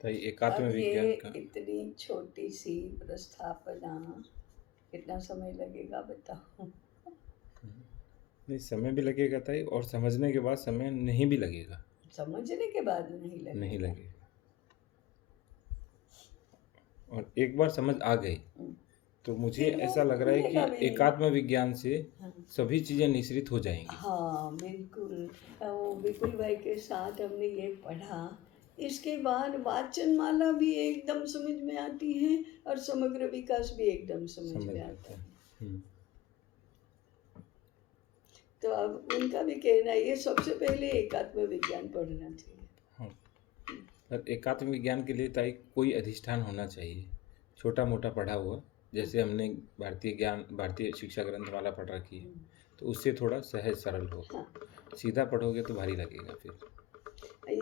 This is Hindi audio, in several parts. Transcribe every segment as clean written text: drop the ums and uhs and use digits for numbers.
तो ये एकात्म अब ये विज्ञान का इतनी छोटी सी प्रस्थापना कितना समय लगेगा बताओ। नहीं, समय भी लगेगा ताई, और समझने के बाद समय नहीं भी लगेगा। समझने के बाद नहीं नहीं लगेगा। लगेगा। और एक बार समझ आ गई हम्म, तो मुझे फिर वो ऐसा लग रहा है कि भूलेगा भी नहीं। एकात्म विज्ञान से हाँ, सभी चीज़ें निश्रित हो जाएंगी। हाँ बिल्कुल। वो विपुल भाई के साथ हमने ये पढ़ा, इसके बाद वाचन माला भी एकदम समझ में आती है और समग्र विकास भी एकदम समझ समझ में में आता आता है। है। हम्म। तो अब उनका भी कहना है ये सबसे पहले एकात्म विज्ञान पढ़ना चाहिए। हाँ। और एकात्म विज्ञान के लिए ताई कोई अधिष्ठान होना चाहिए, छोटा मोटा पढ़ा हुआ। जैसे हमने भारतीय शिक्षा ग्रंथमाला पढ़ रखी है, तो उससे थोड़ा सहज सरल हो। हाँ, सीधा पढ़ोगे तो भारी लगेगा फिर।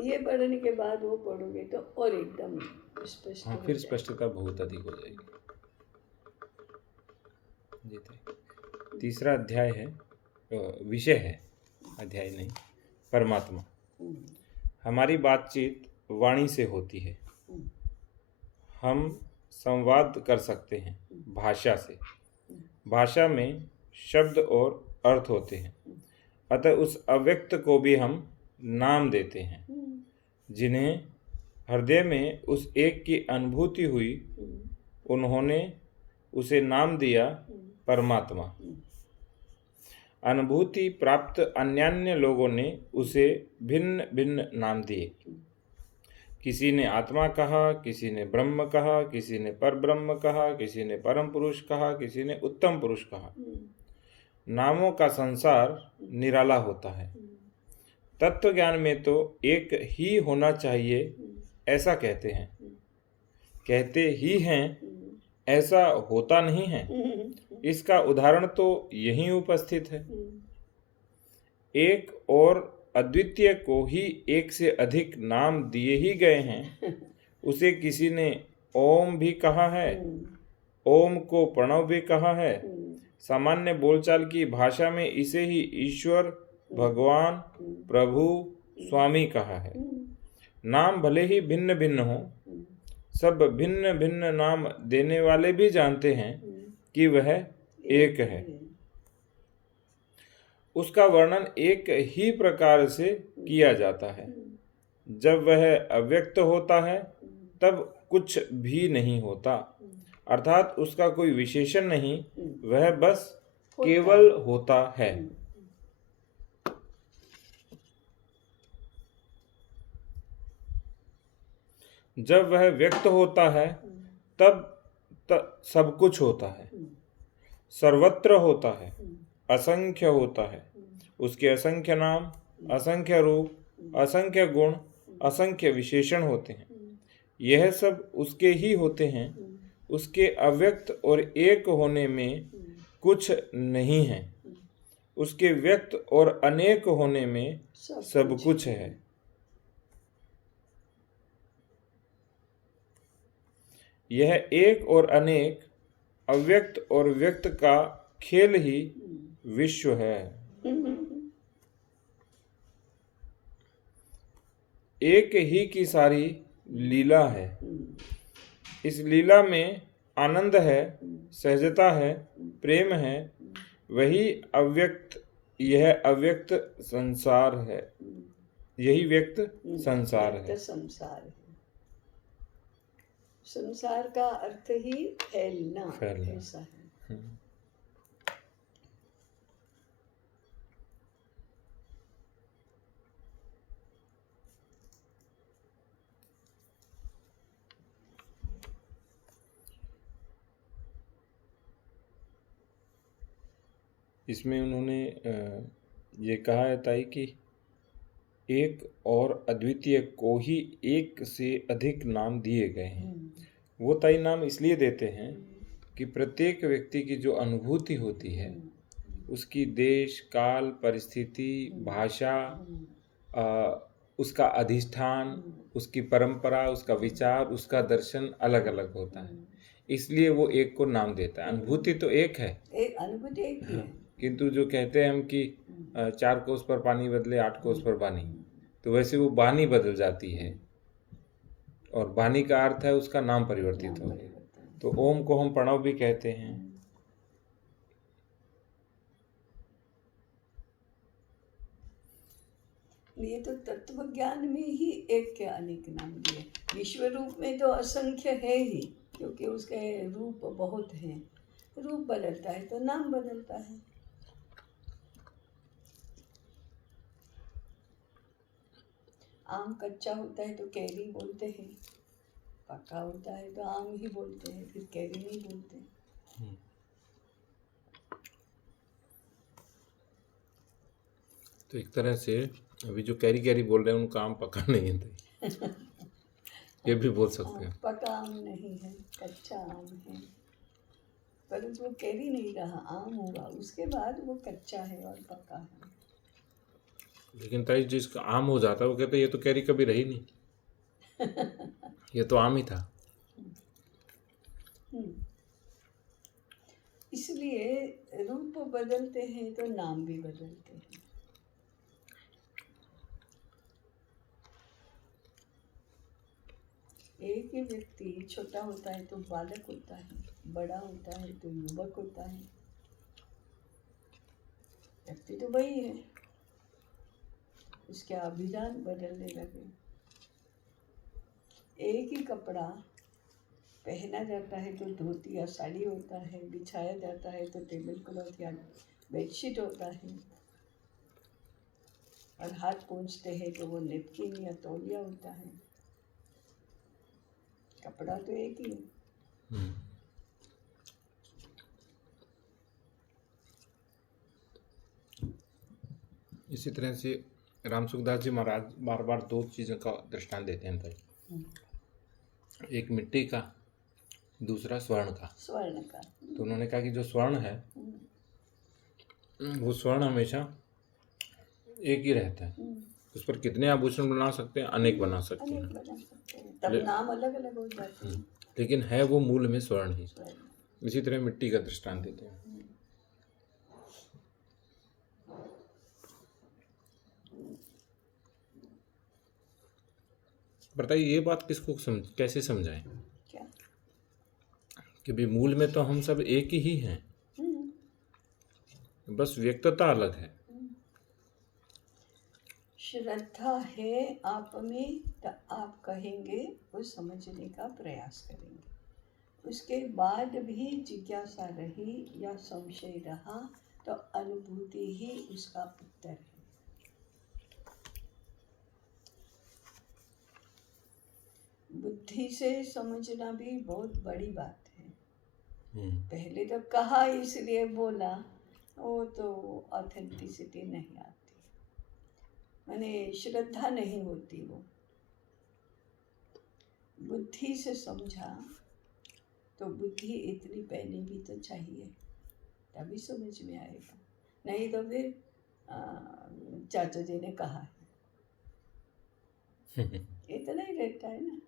ये पढ़ने के बाद वो पढ़ोगे तो और एकदम स्पष्ट हाँ, हो फिर जाए। स्पष्टता बहुत अधिक हो जाएगी। जी ताई, तीसरा अध्याय है, विषय है, अध्याय नहीं, परमात्मा। हमारी बातचीत वाणी से होती है, हम संवाद कर सकते हैं भाषा से। भाषा में शब्द और अर्थ होते हैं, अतः उस अव्यक्त को भी हम नाम देते हैं, जिन्हें हृदय में उस एक की अनुभूति हुई, उन्होंने उसे नाम दिया परमात्मा। अनुभूति प्राप्त अन्यान्य लोगों ने उसे भिन्न भिन्न नाम दिए। किसी ने आत्मा कहा, किसी ने ब्रह्म कहा, किसी ने परब्रह्म कहा, किसी ने परम पुरुष कहा, किसी ने उत्तम पुरुष कहा। नामों का संसार निराला होता है। तत्व ज्ञान में तो एक ही होना चाहिए ऐसा कहते हैं, कहते ही हैं, ऐसा होता नहीं है। इसका उदाहरण तो यहीं उपस्थित है। एक और अद्वितीय को ही एक से अधिक नाम दिए ही गए हैं। उसे किसी ने ओम भी कहा है, ओम को प्रणव भी कहा है। सामान्य बोलचाल की भाषा में इसे ही ईश्वर, भगवान, प्रभु, स्वामी कहा है। नाम भले ही भिन्न भिन्न हो, सब भिन्न भिन्न नाम देने वाले भी जानते हैं कि वह एक है। उसका वर्णन एक ही प्रकार से किया जाता है। जब वह अव्यक्त होता है तब कुछ भी नहीं होता, अर्थात उसका कोई विशेषण नहीं, वह बस केवल होता है। जब वह व्यक्त होता है तब सब कुछ होता है, सर्वत्र होता है, असंख्य होता है। उसके असंख्य नाम, असंख्य रूप, असंख्य गुण, असंख्य विशेषण होते हैं। यह सब उसके ही होते हैं। उसके अव्यक्त और एक होने में कुछ नहीं है। उसके व्यक्त और अनेक होने में सब कुछ है। यह एक और अनेक, अव्यक्त और व्यक्त का खेल ही विश्व है। एक ही की सारी लीला है। इस लीला में आनंद है, सहजता है, प्रेम है। वही अव्यक्त, यह अव्यक्त संसार है। यही व्यक्त संसार है। संसार है। संसार का अर्थ ही फैलना, ऐसा है। इसमें उन्होंने ये कहा है ताई कि एक और अद्वितीय को ही एक से अधिक नाम दिए गए हैं। वो ताई नाम इसलिए देते हैं कि प्रत्येक व्यक्ति की जो अनुभूति होती है, उसकी देश काल परिस्थिति, भाषा, उसका अधिष्ठान, उसकी परंपरा, उसका विचार, उसका दर्शन अलग अलग होता है। इसलिए वो एक को नाम देता है। अनुभूति तो एक है, अनुभूति एक ही है। किंतु जो कहते हैं हम कि 4 कोस पर पानी बदले 8 कोस पर बानी, तो वैसे वो बानी बदल जाती है और वाणी का अर्थ है उसका नाम परिवर्तित नाम हो गया। परिवर्तन। तो ओम को हम प्रणव भी कहते हैं। ये तो तत्व ज्ञान में ही एक के अनेक नाम दिए। विश्व रूप में तो असंख्य है ही, क्योंकि उसके रूप बहुत हैं। रूप बदलता है तो नाम बदलता है। आम कच्चा होता है तो कैरी बोलते हैं, पक्का होता है तो आम ही बोलते हैं, फिर कैरी नहीं बोलते। तो एक तरह से अभी जो कैरी कैरी बोल रहे हैं उनका आम पका नहीं है, ये भी बोल सकते हैं। पका आम नहीं है, कच्चा आम है, परंतु वो कैरी नहीं रहा, आम हुआ, उसके बाद वो कच्चा है और पका है। लेकिन ताई जिसका आम हो जाता है वो कहते हैं ये तो कैरी कभी रही नहीं, ये तो आम ही था। इसलिए रूप बदलते हैं तो नाम भी बदलते हैं। एक ही व्यक्ति छोटा होता है तो बालक होता है, बड़ा होता है तो युवक होता है। व्यक्ति तो वही है, उसके अभिधान बदलने लगे। एक ही कपड़ा पहना जाता है तो धोती या साड़ी होता है, बिछाया जाता है तो टेबल क्लॉथ या बेडशीट होता है, और हाथ पोंछते हैं तो वो नेपकिन या तौलिया होता है। कपड़ा तो एक ही है। इसी तरह से राम सुखदास जी महाराज बार बार दो चीज़ों का दृष्टांत देते हैं ताई, एक मिट्टी का, दूसरा स्वर्ण का। स्वर्ण का। तो उन्होंने कहा कि जो स्वर्ण है वो स्वर्ण हमेशा एक ही रहता है, उस पर कितने आभूषण बना सकते हैं, अनेक बना सकते अनेक हैं, बना सकते हैं, तब नाम अलग अलग हो जाते हैं। लेकिन है वो मूल में स्वर्ण ही। स्वर्ण। इसी तरह मिट्टी का दृष्टांत देते हैं। बताइए ये बात किसको कैसे समझाएं क्या? कि भी मूल में तो हम सब एक ही हैं, बस व्यक्तता अलग है। श्रद्धा है आप में तो आप कहेंगे, वो समझने का प्रयास करेंगे। उसके बाद भी जिज्ञासा रही या संशय रहा तो अनुभूति ही उसका उत्तर है। बुद्धि से समझना भी बहुत बड़ी बात है। पहले तो कहा इसलिए बोला, वो तो ऑथेंटिसिटी नहीं आती, माने श्रद्धा नहीं होती। वो बुद्धि से समझा तो बुद्धि इतनी पैनी भी तो चाहिए, तभी समझ में आएगा। नहीं तो फिर चाचा जी ने कहा है, इतना ही रहता है ना।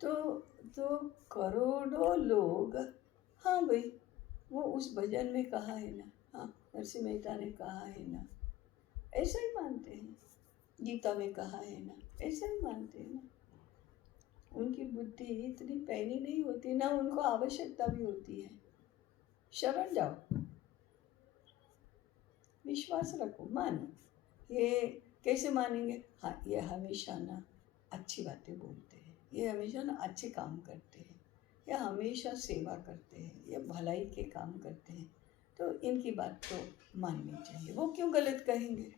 तो करोड़ों लोग, हाँ भाई वो उस भजन में कहा है ना, हाँ नरसिंह मेहता ने कहा है ना, ऐसा ही मानते हैं। गीता में कहा है ना, ऐसा ही मानते हैं ना। उनकी बुद्धि इतनी पैनी नहीं होती, ना उनको आवश्यकता भी होती है। शरण जाओ, विश्वास रखो, मानो। ये कैसे मानेंगे? हाँ ये हमेशा ना अच्छी बातें बोलते हैं, ये हमेशा ना अच्छे काम करते हैं, ये हमेशा सेवा करते हैं, ये भलाई के काम करते हैं, तो इनकी बात तो माननी चाहिए। वो क्यों गलत कहेंगे?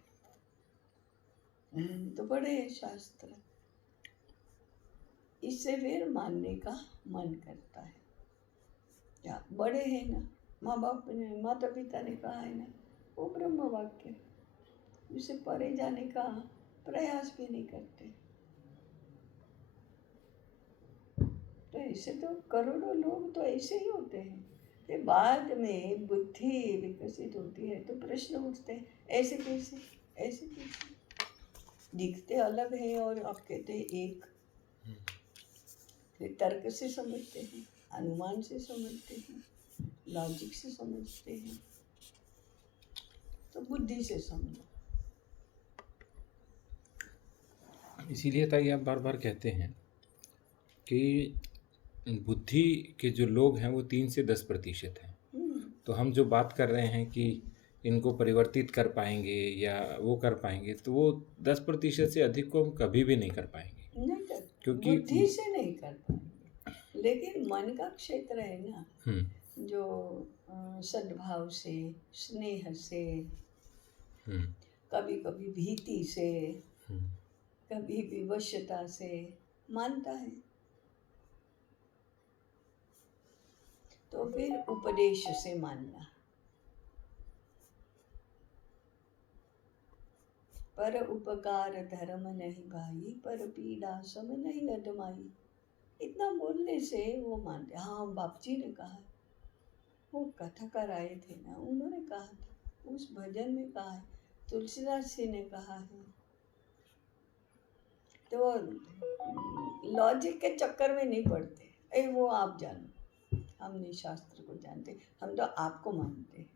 तो बड़े शास्त्र, इससे फिर मानने का मन करता है। या बड़े हैं ना, माँ बाप ने, माता पिता ने कहा है ना, वो ब्रह्म वाक्य, उसे परे जाने का प्रयास भी नहीं करते। तो ऐसे तो करोड़ों लोग तो ऐसे ही होते हैं। फिर बाद में बुद्धि विकसित होती है तो प्रश्न उठते हैं, ऐसे कैसे, ऐसे कैसे? दिखते अलग है और आप कहते हैं एक। फिर तर्क से समझते हैं, अनुमान से समझते हैं, लॉजिक से समझते हैं, तो बुद्धि से समझो। इसीलिए ताई आप बार बार कहते हैं कि बुद्धि के जो लोग हैं वो 3 से 10% हैं। तो हम जो बात कर रहे हैं कि इनको परिवर्तित कर पाएंगे या वो कर पाएंगे, तो वो 10% से अधिक को हम कभी भी नहीं कर पाएंगे, नहीं कर क्योंकि बुद्धि से नहीं कर पाएंगे, लेकिन मन का क्षेत्र है ना, जो सद्भाव से, स्नेह से, कभी कभी भीति से, कभी विवशता से मानता है, तो फिर उपदेश से मानना। पर उपकार धर्म नहीं भाई, पर पीड़ा सम नहीं अदमाई। इतना बोलने से वो मानते। हाँ, बाप जी ने कहा, वो कथाकार आए थे ना, उन्होंने कहा था, उस भजन में कहा है, तुलसीदास जी ने कहा है। तो लॉजिक के चक्कर में नहीं पड़ते, वो आप जानो, हम नहीं शास्त्र को जानते, हम तो आपको मानते हैं।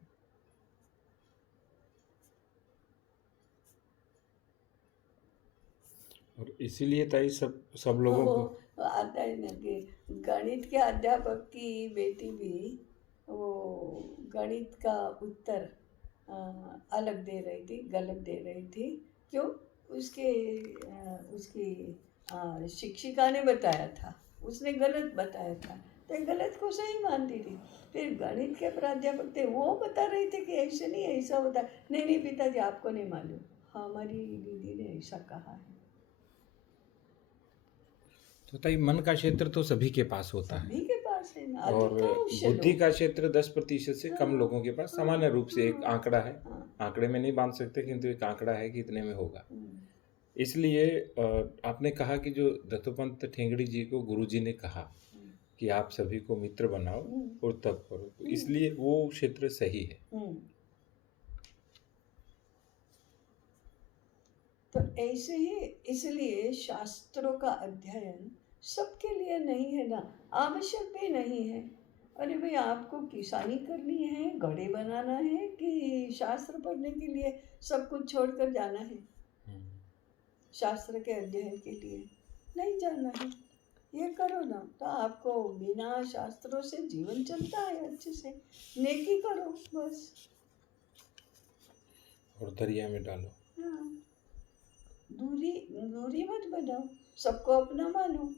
और इसीलिए ताई सब लोगों को आता है ना कि गणित के अध्यापक की बेटी भी वो गणित का उत्तर अलग दे रही थी, गलत दे रही थी। क्यों? उसकी शिक्षिका ने बताया था, उसने गलत बताया था, तो गलत को सही मानती थी। फिर गणित के प्राध्यापक थे, वो बता रहे थे कि ऐसे नहीं, ऐसा होता। नहीं पिताजी, आपको नहीं मालूम, हमारी दीदी ने ऐसा कहा है। तो ताई मन का क्षेत्र तो सभी के पास होता है, सभी के पास है ना, और बुद्धि का क्षेत्र 10% से कम लोगों के पास सामान्य रूप से एक आंकड़ा है। आंकड़े में नहीं बांध सकते, किंतु एक आंकड़ा है कि इतने में होगा। इसलिए आपने कहा कि जो दत्तोपंत ठेंगड़ी जी को गुरुजी ने कहा कि आप सभी को मित्र बनाओ और तब करो, तो इसलिए वो क्षेत्र सही है। तो ऐसे ही, इसलिए शास्त्रों का अध्ययन सबके लिए नहीं है ना, आवश्यक भी नहीं है। अरे भाई, आपको किसानी करनी है, घड़े बनाना है, कि शास्त्र पढ़ने के लिए सब कुछ छोड़कर जाना है? शास्त्र के अध्ययन के लिए नहीं जाना है, ये करो ना, तो आपको बिना शास्त्रों से जीवन चलता है अच्छे से। नेकी करो बस, और दरिया में डालो। हाँ, दूरी मत बनाओ, सबको अपना मानो,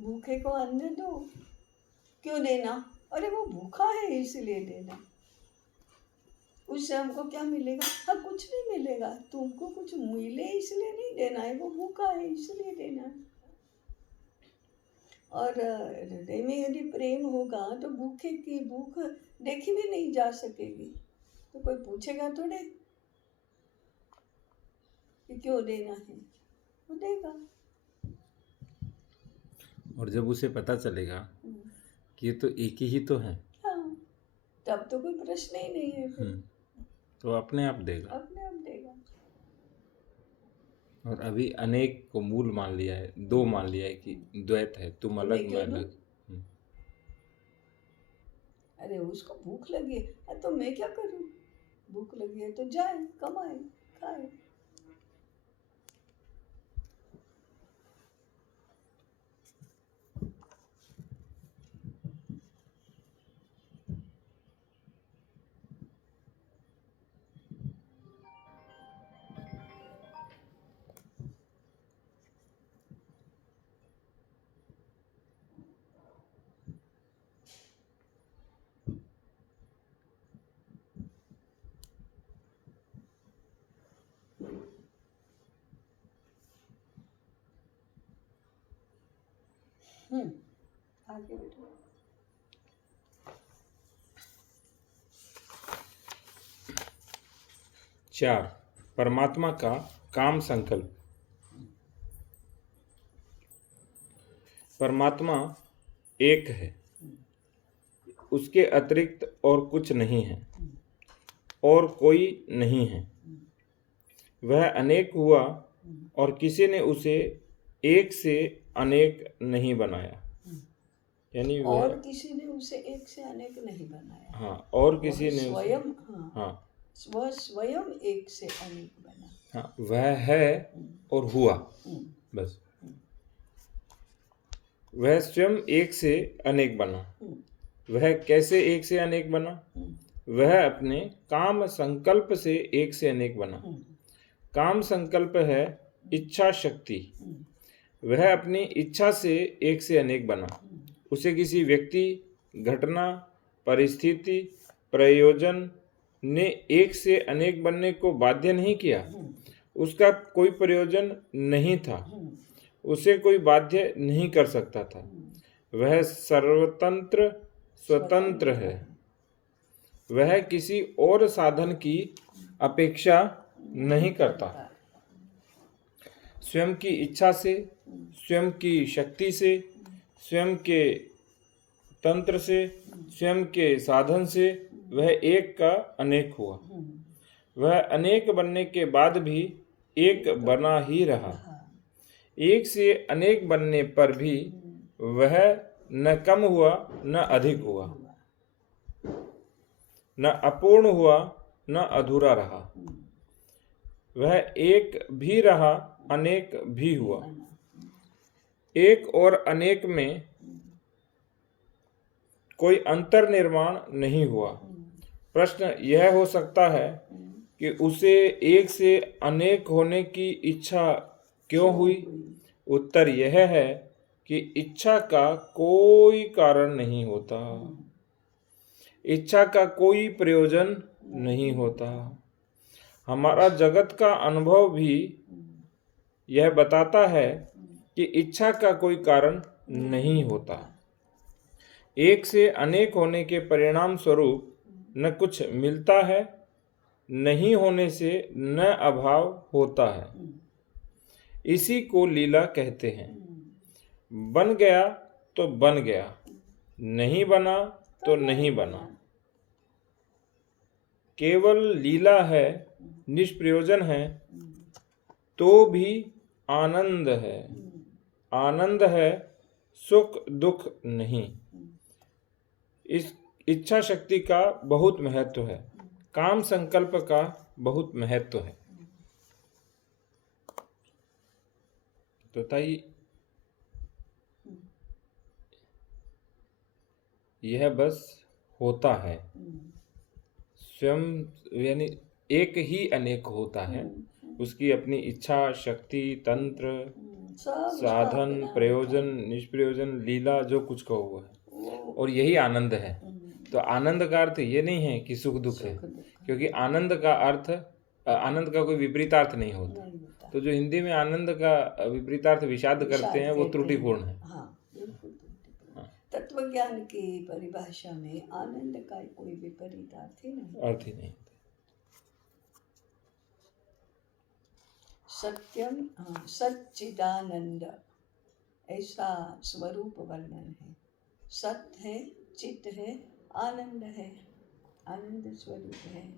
भूखे को अन्न दो। क्यों देना? अरे वो भूखा है इसलिए देना, उससे हमको क्या मिलेगा? हाँ, कुछ नहीं मिलेगा, तुमको कुछ मिले इसलिए नहीं देना है, वो भूखा है इसलिए देना है। और हृदय में यदि प्रेम होगा तो भूखे की भूख देखी भी नहीं जा सकेगी, तो कोई पूछेगा थोड़े कि क्यों देना है, वो देगा। और जब उसे पता चलेगा कि ये तो एक ही तो है, हाँ, तब तो कोई प्रश्न ही नहीं है फिर। तो अपने आप देगा, अपने आप देगा। और अभी अनेक को मूल मान लिया है, दो मान लिया है कि द्वैत है, तुम अलग मैं अलग। अरे उसको भूख लगी है तो मैं क्या करूं? भूख लगी है तो जाए, कमाए, खाए। आगे बैठो। 4 परमात्मा का काम संकल्प। परमात्मा एक है, उसके अतिरिक्त और कुछ नहीं है और कोई नहीं है। वह अनेक हुआ और किसी ने उसे एक से अनेक नहीं बनाया, यानी और किसी ने उसे एक से अनेक नहीं बनाया। हाँ, और किसी ने स्वयं, हाँ, वह स्वयं एक से अनेक बना। हाँ, वह है और हुआ, बस। वह स्वयं एक से अनेक बना। वह कैसे एक से अनेक बना? वह अपने काम संकल्प से एक से अनेक बना। काम संकल्प है इच्छा शक्ति। वह अपनी इच्छा से एक से अनेक बना। उसे किसी व्यक्ति, घटना, परिस्थिति, प्रयोजन ने एक से अनेक बनने को बाध्य नहीं किया। उसका कोई प्रयोजन नहीं था, उसे कोई बाध्य नहीं कर सकता था। वह सर्वतंत्र स्वतंत्र है। वह किसी और साधन की अपेक्षा नहीं करता। स्वयं की इच्छा से, स्वयं की शक्ति से, स्वयं के तंत्र से, स्वयं के साधन से वह एक का अनेक हुआ। वह अनेक बनने के बाद भी एक बना ही रहा। एक से अनेक बनने पर भी वह न कम हुआ न अधिक हुआ, न अपूर्ण हुआ न अधूरा रहा। वह एक भी रहा, अनेक भी हुआ। एक और अनेक में कोई अंतर निर्माण नहीं हुआ। प्रश्न यह हो सकता है कि उसे एक से अनेक होने की इच्छा क्यों हुई? उत्तर यह है कि इच्छा का कोई कारण नहीं होता, इच्छा का कोई प्रयोजन नहीं होता। हमारा जगत का अनुभव भी यह बताता है कि इच्छा का कोई कारण नहीं होता। एक से अनेक होने के परिणाम स्वरूप न कुछ मिलता है, नहीं होने से न अभाव होता है। इसी को लीला कहते हैं। बन गया तो बन गया, नहीं बना तो नहीं बना। केवल लीला है, निष्प्रयोजन है, तो भी आनंद है। आनंद है, सुख दुख नहीं। इस इच्छा शक्ति का बहुत महत्व है, काम संकल्प का बहुत महत्व है। तो ताई यह बस होता है, स्वयं यानी एक ही अनेक होता है। उसकी अपनी इच्छा शक्ति, तंत्र, साधन, प्रयोजन, निष्प्रयोजन, लीला, जो कुछ कहो हुआ है, और यही आनंद है। तो आनंद का अर्थ ये नहीं है कि सुख दुख है, क्योंकि आनंद का अर्थ, आनंद का कोई विपरीतार्थ नहीं होता। तो जो हिंदी में आनंद का विपरीतार्थ विषाद करते हैं वो त्रुटिपूर्ण है। तत्व ज्ञान की परिभाषा में आनंद का कोई विपरीत अर्थ ही नहीं। सत्यम सच्चिदानंद ऐसा स्वरूप वर्णन है। सत्य है, चित है, आनंद है, आनंद स्वरूप है।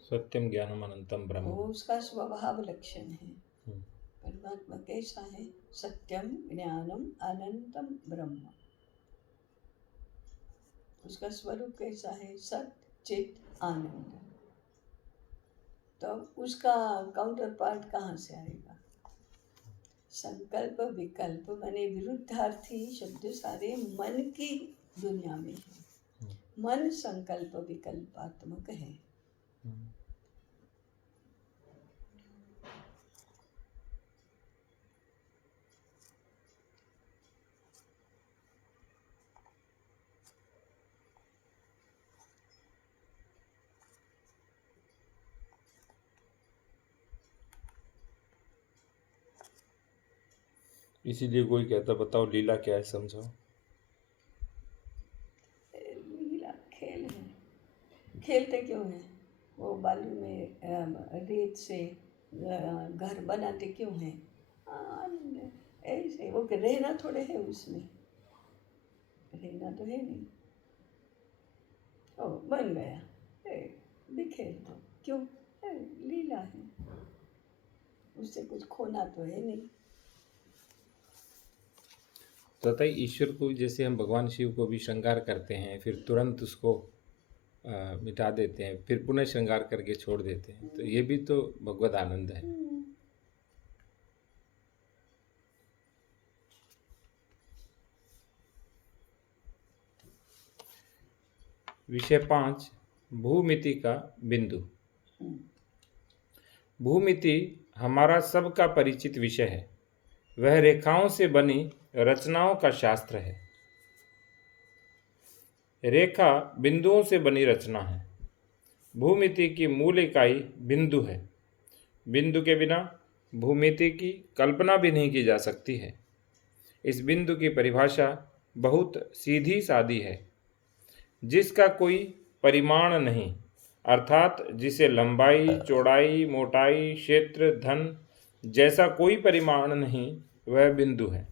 सत्यम ज्ञानम अनंतम ब्रह्म, वो उसका स्वभाव लक्षण है। परमात्मा कैसा है? सत्यम ज्ञानम अनंतम ब्रह्म। उसका स्वरूप कैसा है? सत्य चित आनंद। तो उसका काउंटर पार्ट कहाँ से आएगा? संकल्प विकल्प माने विरुद्धार्थी शब्द सारे मन की दुनिया में है। मन संकल्प विकल्पात्मक है। इसीलिए कोई कहता बताओ लीला क्या है, समझाओ। लीला खेल है। खेलते क्यों है? वो बालू में रेत से घर बनाते क्यों है? ऐसे वो रहना थोड़े है, उसमें रहना तो है नहीं। ओ बन गया, बिखेर दो, क्यों? लीला है, उससे कुछ खोना तो है नहीं। तथा ईश्वर को जैसे हम भगवान शिव को भी श्रृंगार करते हैं, फिर तुरंत उसको मिटा देते हैं, फिर पुनः श्रृंगार करके छोड़ देते हैं, तो ये भी तो भगवत आनंद है। विषय 5 भूमिति का बिंदु। भूमिति हमारा सबका परिचित विषय है। वह रेखाओं से बनी रचनाओं का शास्त्र है। रेखा बिंदुओं से बनी रचना है। भूमिति की मूल इकाई बिंदु है। बिंदु के बिना भूमिति की कल्पना भी नहीं की जा सकती है। इस बिंदु की परिभाषा बहुत सीधी सादी है। जिसका कोई परिमाण नहीं, अर्थात जिसे लंबाई, चौड़ाई, मोटाई, क्षेत्र, घन जैसा कोई परिमाण नहीं, वह बिंदु है।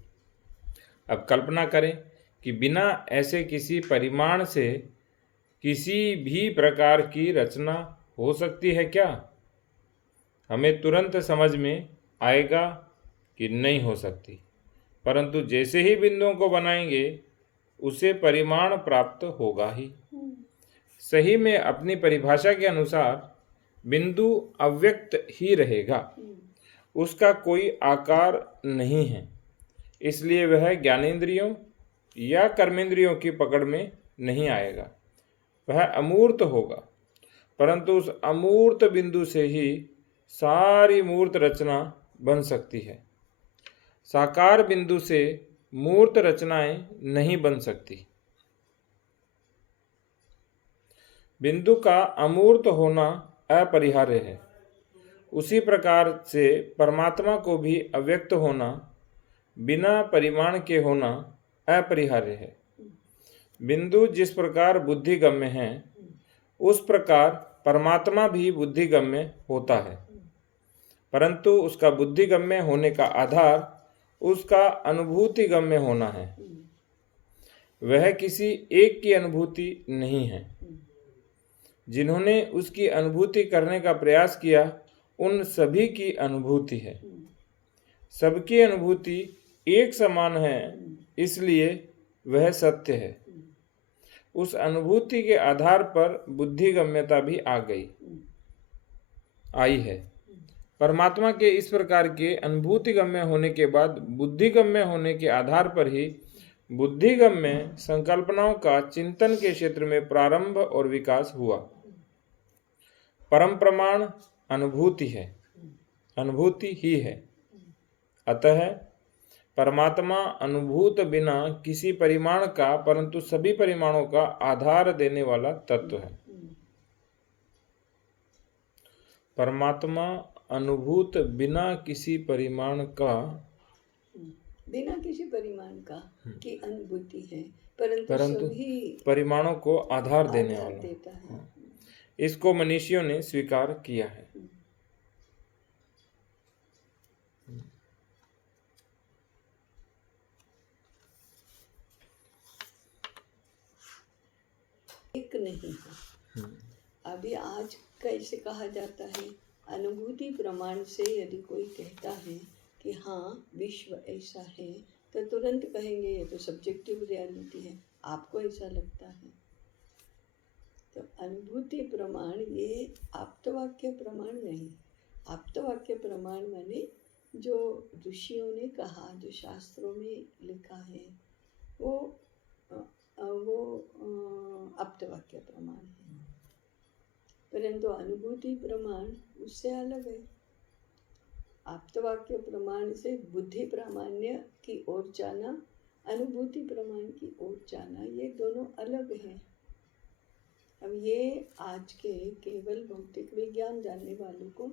अब कल्पना करें कि बिना ऐसे किसी परिमाण से किसी भी प्रकार की रचना हो सकती है क्या? हमें तुरंत समझ में आएगा कि नहीं हो सकती। परंतु जैसे ही बिंदुओं को बनाएंगे उसे परिमाण प्राप्त होगा ही। सही में अपनी परिभाषा के अनुसार बिंदु अव्यक्त ही रहेगा। उसका कोई आकार नहीं है, इसलिए वह ज्ञानेंद्रियों या कर्मेंद्रियों की पकड़ में नहीं आएगा। वह अमूर्त होगा, परंतु उस अमूर्त बिंदु से ही सारी मूर्त रचना बन सकती है। साकार बिंदु से मूर्त रचनाएं नहीं बन सकती। बिंदु का अमूर्त होना अपरिहार्य है। उसी प्रकार से परमात्मा को भी अव्यक्त होना, बिना परिमाण के होना अपरिहार्य है। बिंदु जिस प्रकार बुद्धिगम्य है, उस प्रकार परमात्मा भी बुद्धिगम्य होता है, परंतु उसका बुद्धिगम्य होने का आधार उसका अनुभूतिगम्य होना है। वह किसी एक की अनुभूति नहीं है। जिन्होंने उसकी अनुभूति करने का प्रयास किया, उन सभी की अनुभूति है। सबकी अनुभूति एक समान है, इसलिए वह सत्य है। उस अनुभूति के आधार पर बुद्धिगम्यता भी आई है। परमात्मा के इस प्रकार के अनुभूतिगम्य होने के बाद बुद्धिगम्य होने के आधार पर ही बुद्धिगम्य संकल्पनाओं का चिंतन के क्षेत्र में प्रारंभ और विकास हुआ। परम प्रमाण अनुभूति है, अनुभूति ही है। अतः परमात्मा अनुभूत बिना किसी परिमाण का, परंतु सभी परिमाणों का आधार देने वाला तत्व है। परमात्मा अनुभूत बिना किसी परिमाण का, बिना किसी परिमाण का की अनुभूति है, परंतु सभी परिमाणों को आधार देने वाला देता है। इसको मनीषियों ने स्वीकार किया है। एक नहीं है। अभी आज कैसे कहा जाता है, अनुभूति प्रमाण से यदि कोई कहता है कि हाँ विश्व ऐसा है, तो तुरंत कहेंगे ये तो सब्जेक्टिव रियलिटी है, आपको ऐसा लगता है। तो अनुभूति प्रमाण ये आप्तवाक्य प्रमाण नहीं। आप्तवाक्य प्रमाण माने जो ऋषियों ने कहा, जो शास्त्रों में लिखा है, वो आप्तवाक्य प्रमाण है। परंतु अनुभूति प्रमाण उससे अलग है। आप्तवाक्य प्रमाण से बुद्धि प्रामाण्य की ओर जाना, अनुभूति प्रमाण की ओर जाना, ये दोनों अलग हैं। अब ये आज के केवल भौतिक विज्ञान जानने वालों को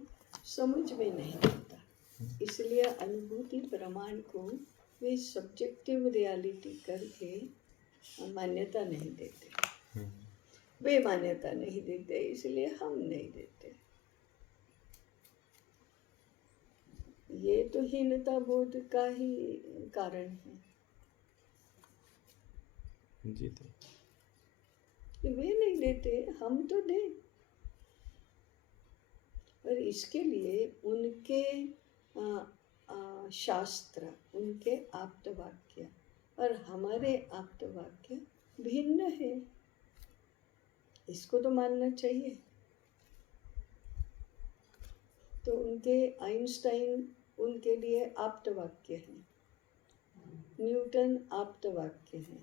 समझ में नहीं आता, इसलिए अनुभूति प्रमाण को वे सब्जेक्टिव रियलिटी करके मान्यता नहीं देते। वे मान्यता नहीं देते, इसलिए हम नहीं देते। ये तो हीनता बोध का ही कारण है। जी तो वे नहीं देते, हम तो दें। और इसके लिए उनके शास्त्र, उनके आप्तवाक्य और हमारे आप्तवाक्य भिन्न है। इसको तो मानना चाहिए। तो उनके आइंस्टाइन उनके लिए आप्तवाक्य है, न्यूटन आप्तवाक्य है,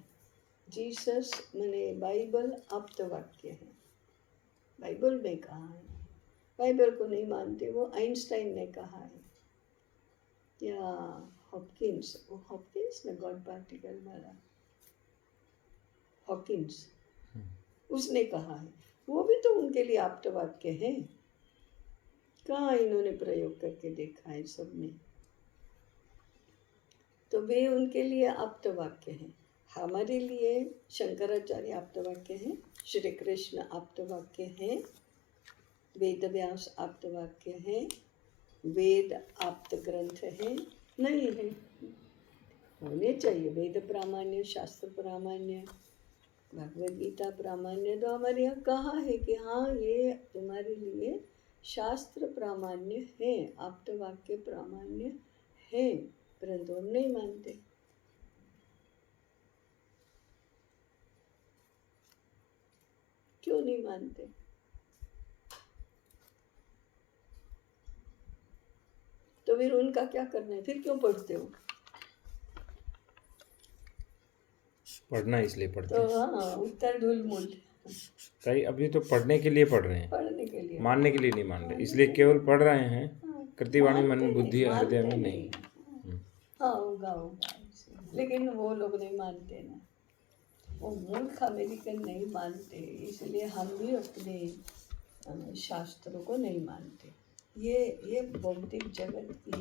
जीसस माने बाइबल आप्त वाक्य है, बाइबल में कहा है। बाइबल को नहीं मानते, वो आइंस्टाइन ने कहा है या हॉपकिंस ने गॉड पार्टिकल वाला, हॉकिंस, उसने कहा है। वो भी तो उनके लिए आप्त वाक्य है। कहाँ इन्होंने प्रयोग करके देखा है सबने, तो वे उनके लिए आप्त वाक्य हैं। हमारे लिए शंकराचार्य आप्त वाक्य हैं, श्री कृष्ण आप्त वाक्य हैं, वेद व्यास आप्त वाक्य हैं, वेद आप्त ग्रंथ हैं, नहीं है, होने चाहिए वेद प्रामाण्य, शास्त्र प्रामाण्य, भगवद गीता प्रामाण्य। तो हमारे यहाँ कहा है कि हाँ ये तुम्हारे लिए शास्त्र प्रामाण्य है, आप्त वाक्य प्रामाण्य है, परंतु हम नहीं मानते। क्यों नहीं मानते? तो फिर उनका क्या करना है? फिर क्यों पढ़ते हो? पढ़ना इसलिए पढ़ते तो हैं। हाँ, उत्तर ढुलमुल ताई अभी तो पढ़ने के लिए पढ़ रहे हैं, पढ़ने के लिए, मानने के लिए नहीं मान रहे, इसलिए केवल पढ़ रहे हैं। हाँ, कृतिवाणी मन मानते बुद्धि नहीं, हृदय मानते में नहीं। नहीं। हाँ होगा होगा, लेकिन वो लोग नहीं मानते ना, वो मूर्ख अमेरिकन नहीं मानते, इसलिए हम भी अपने शास्त्रों को नहीं मानते। ये भौतिक जगत की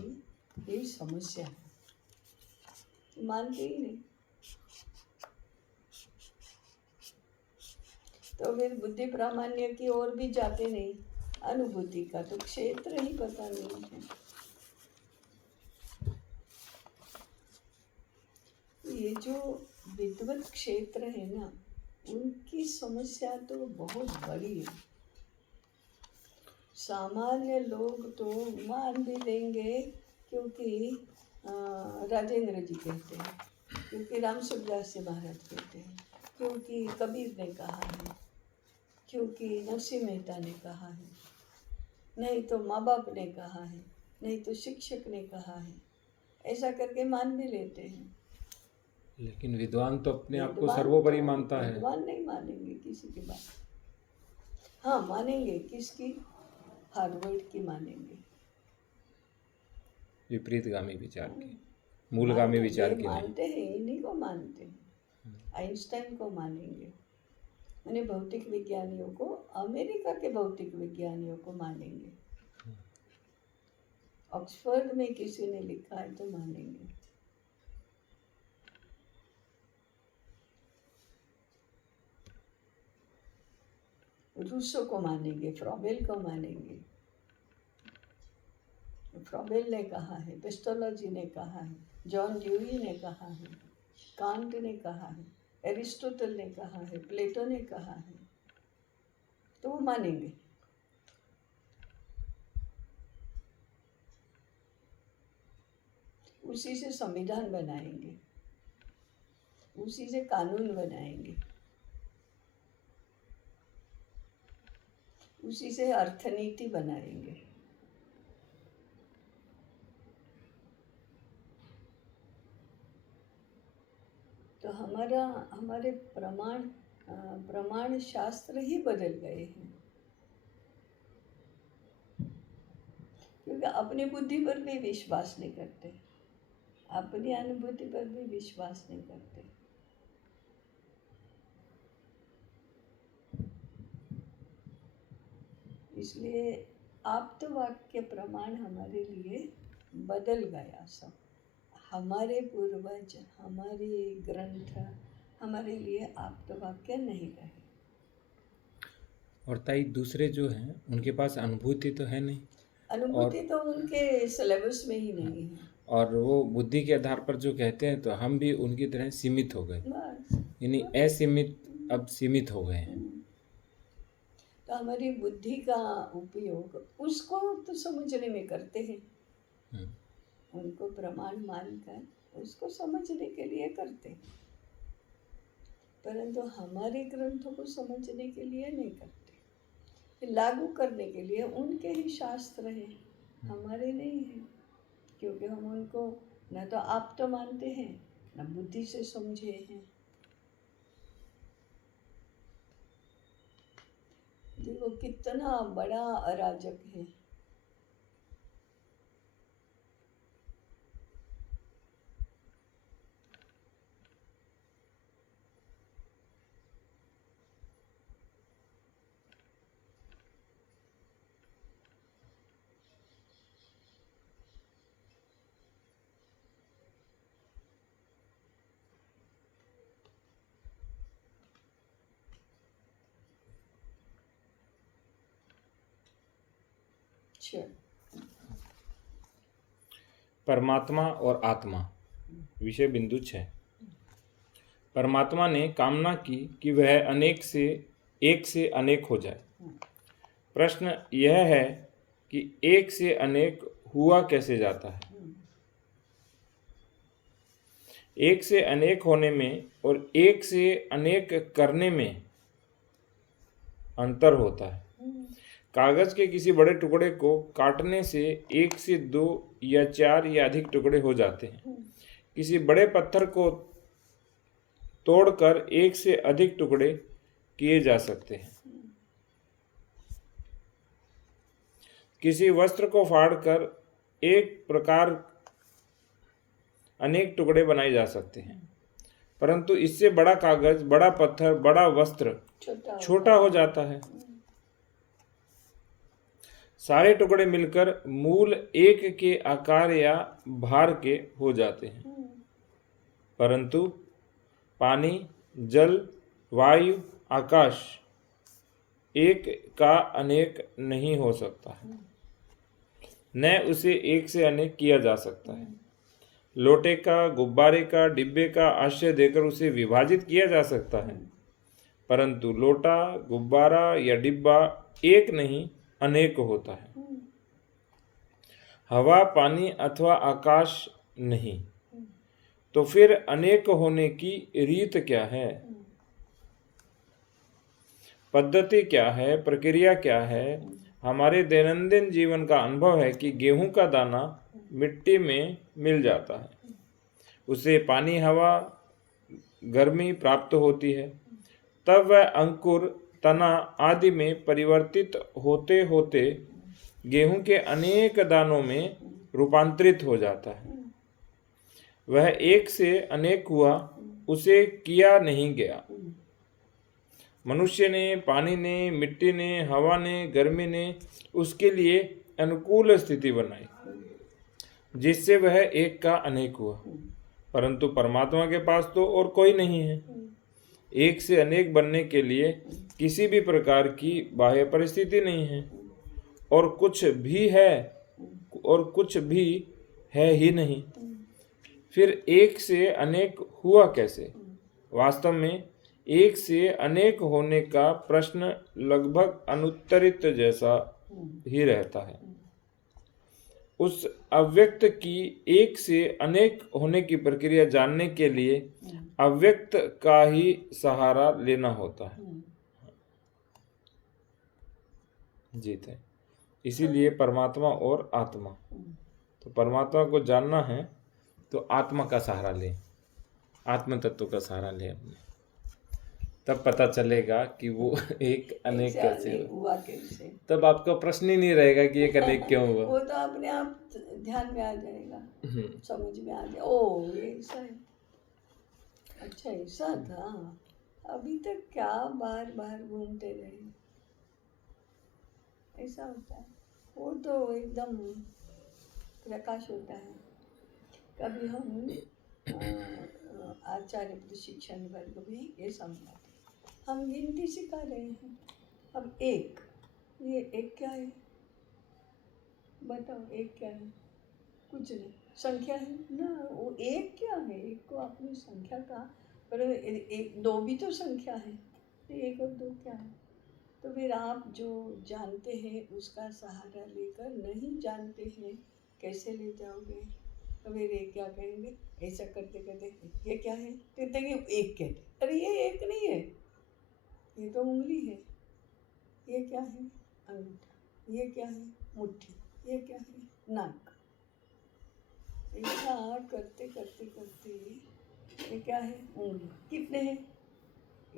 यही समस्या है, मानते ही नहीं। तो फिर बुद्धि प्रामाण्य की ओर भी जाते नहीं, अनुभूति का तो क्षेत्र ही पता नहीं है। ये जो विद्वत क्षेत्र है ना, उनकी समस्या तो बहुत बड़ी है। सामान्य लोग तो मान भी लेंगे, क्योंकि राजेंद्र जी कहते हैं, क्योंकि राम सुखदास जी महाराज कहते हैं, क्योंकि कबीर ने कहा है, क्योंकि नरसिंह मेहता ने कहा है, नहीं तो माँ बाप ने कहा है, नहीं तो शिक्षक ने कहा है, ऐसा करके मान भी लेते हैं। लेकिन विद्वान तो अपने आप को विद्वान सर्वोपरि तो मानता है। विद्वान नहीं मानेंगे किसी की बात। हाँ मानेंगे, किसकी? हार्वर्ड की मानेंगे, विपरीतगामी विचार की, मूलगामी विचार की नहीं। मानते हैं, इन्हीं को मानते हैं। आइंस्टाइन को मानेंगे, माने भौतिक विज्ञानियों को, अमेरिका के भौतिक विज्ञानियों को मानेंगे। ऑक्सफोर्ड में किसी ने लिखा है तो मानेंगे। रूसो को मानेंगे, फ्रॉबेल को मानेंगे। फ्रॉबेल ने कहा है, पेस्टोलॉजी ने कहा है, जॉन ड्यूई ने कहा है, कांट ने कहा है, एरिस्टोटल ने कहा है, प्लेटो ने कहा है, तो वो मानेंगे। उसी से संविधान बनाएंगे, उसी से कानून बनाएंगे, उसी से अर्थनीति बनाएंगे। तो हमारे प्रमाण शास्त्र ही बदल गए हैं, क्योंकि अपनी बुद्धि पर भी विश्वास नहीं करते, अपनी अनुभूति पर भी विश्वास नहीं करते। इसलिए आप्त वाक्य प्रमाण हमारे लिए बदल गया सब। हमारे पूर्वज, हमारे ग्रंथ हमारे लिए आप्त वाक्य नहीं रहे। और ताई दूसरे जो हैं उनके पास अनुभूति तो है नहीं, अनुभूति तो उनके सिलेबस में ही नहीं है, और वो बुद्धि के आधार पर जो कहते हैं, तो हम भी उनकी तरह सीमित हो गए, बस। यानी असीमित अब सीमित हो गए हैं। तो हमारी बुद्धि का उपयोग उसको तो समझने में करते हैं, उनको प्रमाण मानकर उसको समझने के लिए करते हैं, परंतु हमारे ग्रंथों को समझने के लिए नहीं करते। लागू करने के लिए उनके ही शास्त्र हैं, हमारे नहीं हैं, क्योंकि हम उनको न तो आप तो मानते हैं, न बुद्धि से समझे हैं। देखो कितना बड़ा अराजक है। अच्छा, परमात्मा और आत्मा, विषय बिंदु 6। परमात्मा ने कामना की कि वह एक से अनेक हो जाए। प्रश्न यह है कि एक से अनेक हुआ कैसे जाता है। एक से अनेक होने में और एक से अनेक करने में अंतर होता है। कागज के किसी बड़े टुकड़े को काटने से एक से दो या चार या अधिक टुकड़े हो जाते हैं। किसी बड़े पत्थर को तोड़कर एक से अधिक टुकड़े किए जा सकते हैं। किसी वस्त्र को फाड़कर एक प्रकार अनेक टुकड़े बनाए जा सकते हैं, परंतु इससे बड़ा कागज, बड़ा पत्थर, बड़ा वस्त्र छोटा हो जाता है। सारे टुकड़े मिलकर मूल एक के आकार या भार के हो जाते हैं, परंतु पानी, जल, वायु, आकाश एक का अनेक नहीं हो सकता, न उसे एक से अनेक किया जा सकता है। लोटे का, गुब्बारे का, डिब्बे का आश्रय देकर उसे विभाजित किया जा सकता है, परंतु लोटा, गुब्बारा या डिब्बा एक नहीं अनेक होता है। हवा, पानी अथवा आकाश नहीं। तो फिर अनेक होने की रीत क्या है, पद्धति क्या है, प्रक्रिया क्या है। हमारे दैनंदिन जीवन का अनुभव है कि गेहूं का दाना मिट्टी में मिल जाता है, उसे पानी, हवा, गर्मी प्राप्त होती है, तब वह अंकुर, तना आदि में परिवर्तित होते होते गेहूं के अनेक दानों में रूपांतरित हो जाता है। वह एक से अनेक हुआ, उसे किया नहीं गया। मनुष्य ने, पानी ने, मिट्टी ने, हवा ने, गर्मी ने उसके लिए अनुकूल स्थिति बनाई, जिससे वह एक का अनेक हुआ। परंतु परमात्मा के पास तो और कोई नहीं है। एक से अनेक बनने के लिए किसी भी प्रकार की बाह्य परिस्थिति नहीं है, और कुछ भी है ही नहीं। फिर एक से अनेक हुआ कैसे? वास्तव में एक से अनेक होने का प्रश्न लगभग अनुत्तरित जैसा ही रहता है। उस अव्यक्त की एक से अनेक होने की प्रक्रिया जानने के लिए अव्यक्त का ही सहारा लेना होता है। जीत है। इसीलिए परमात्मा और आत्मा, तो परमात्मा को जानना है तो आत्मा का सहारा ले, आत्म तत्व का सहारा ले अपने, तब पता चलेगा कि वो एक अनेक कैसे हुआ कैसे। तब आपका प्रश्न ही नहीं रहेगा कि एक अनेक क्यों हुआ। वो तो अपने आप ध्यान में आ जाएगा, समझ में आ जाएगा। ओ ये ऐसा है, अच्छा ऐसा था, अभी तक क्या बार बार घूमते रहे, ऐसा होता है। वो तो एकदम प्रकाश होता है। कभी हम आचार्य प्रशिक्षण वर्ग में ये समझाते, हम गिनती सिखा रहे हैं। अब एक, ये एक क्या है बताओ, एक क्या है? कुछ नहीं, संख्या है ना। वो एक क्या है? एक को अपनी संख्या का, पर एक दो भी तो संख्या है, तो एक और दो क्या है? तो फिर आप जो जानते हैं उसका सहारा लेकर नहीं जानते हैं कैसे ले जाओगे? तो फिर ये क्या कहेंगे, ऐसा करते करते ये क्या है, कहते हैं एक कहते, अरे ये एक नहीं है, ये तो उंगली है। ये क्या है? अंगूठा। ये क्या है? मुट्ठी। ये क्या है? नाक। ऐसा करते करते करते ये क्या है? उंगली। कितने हैं?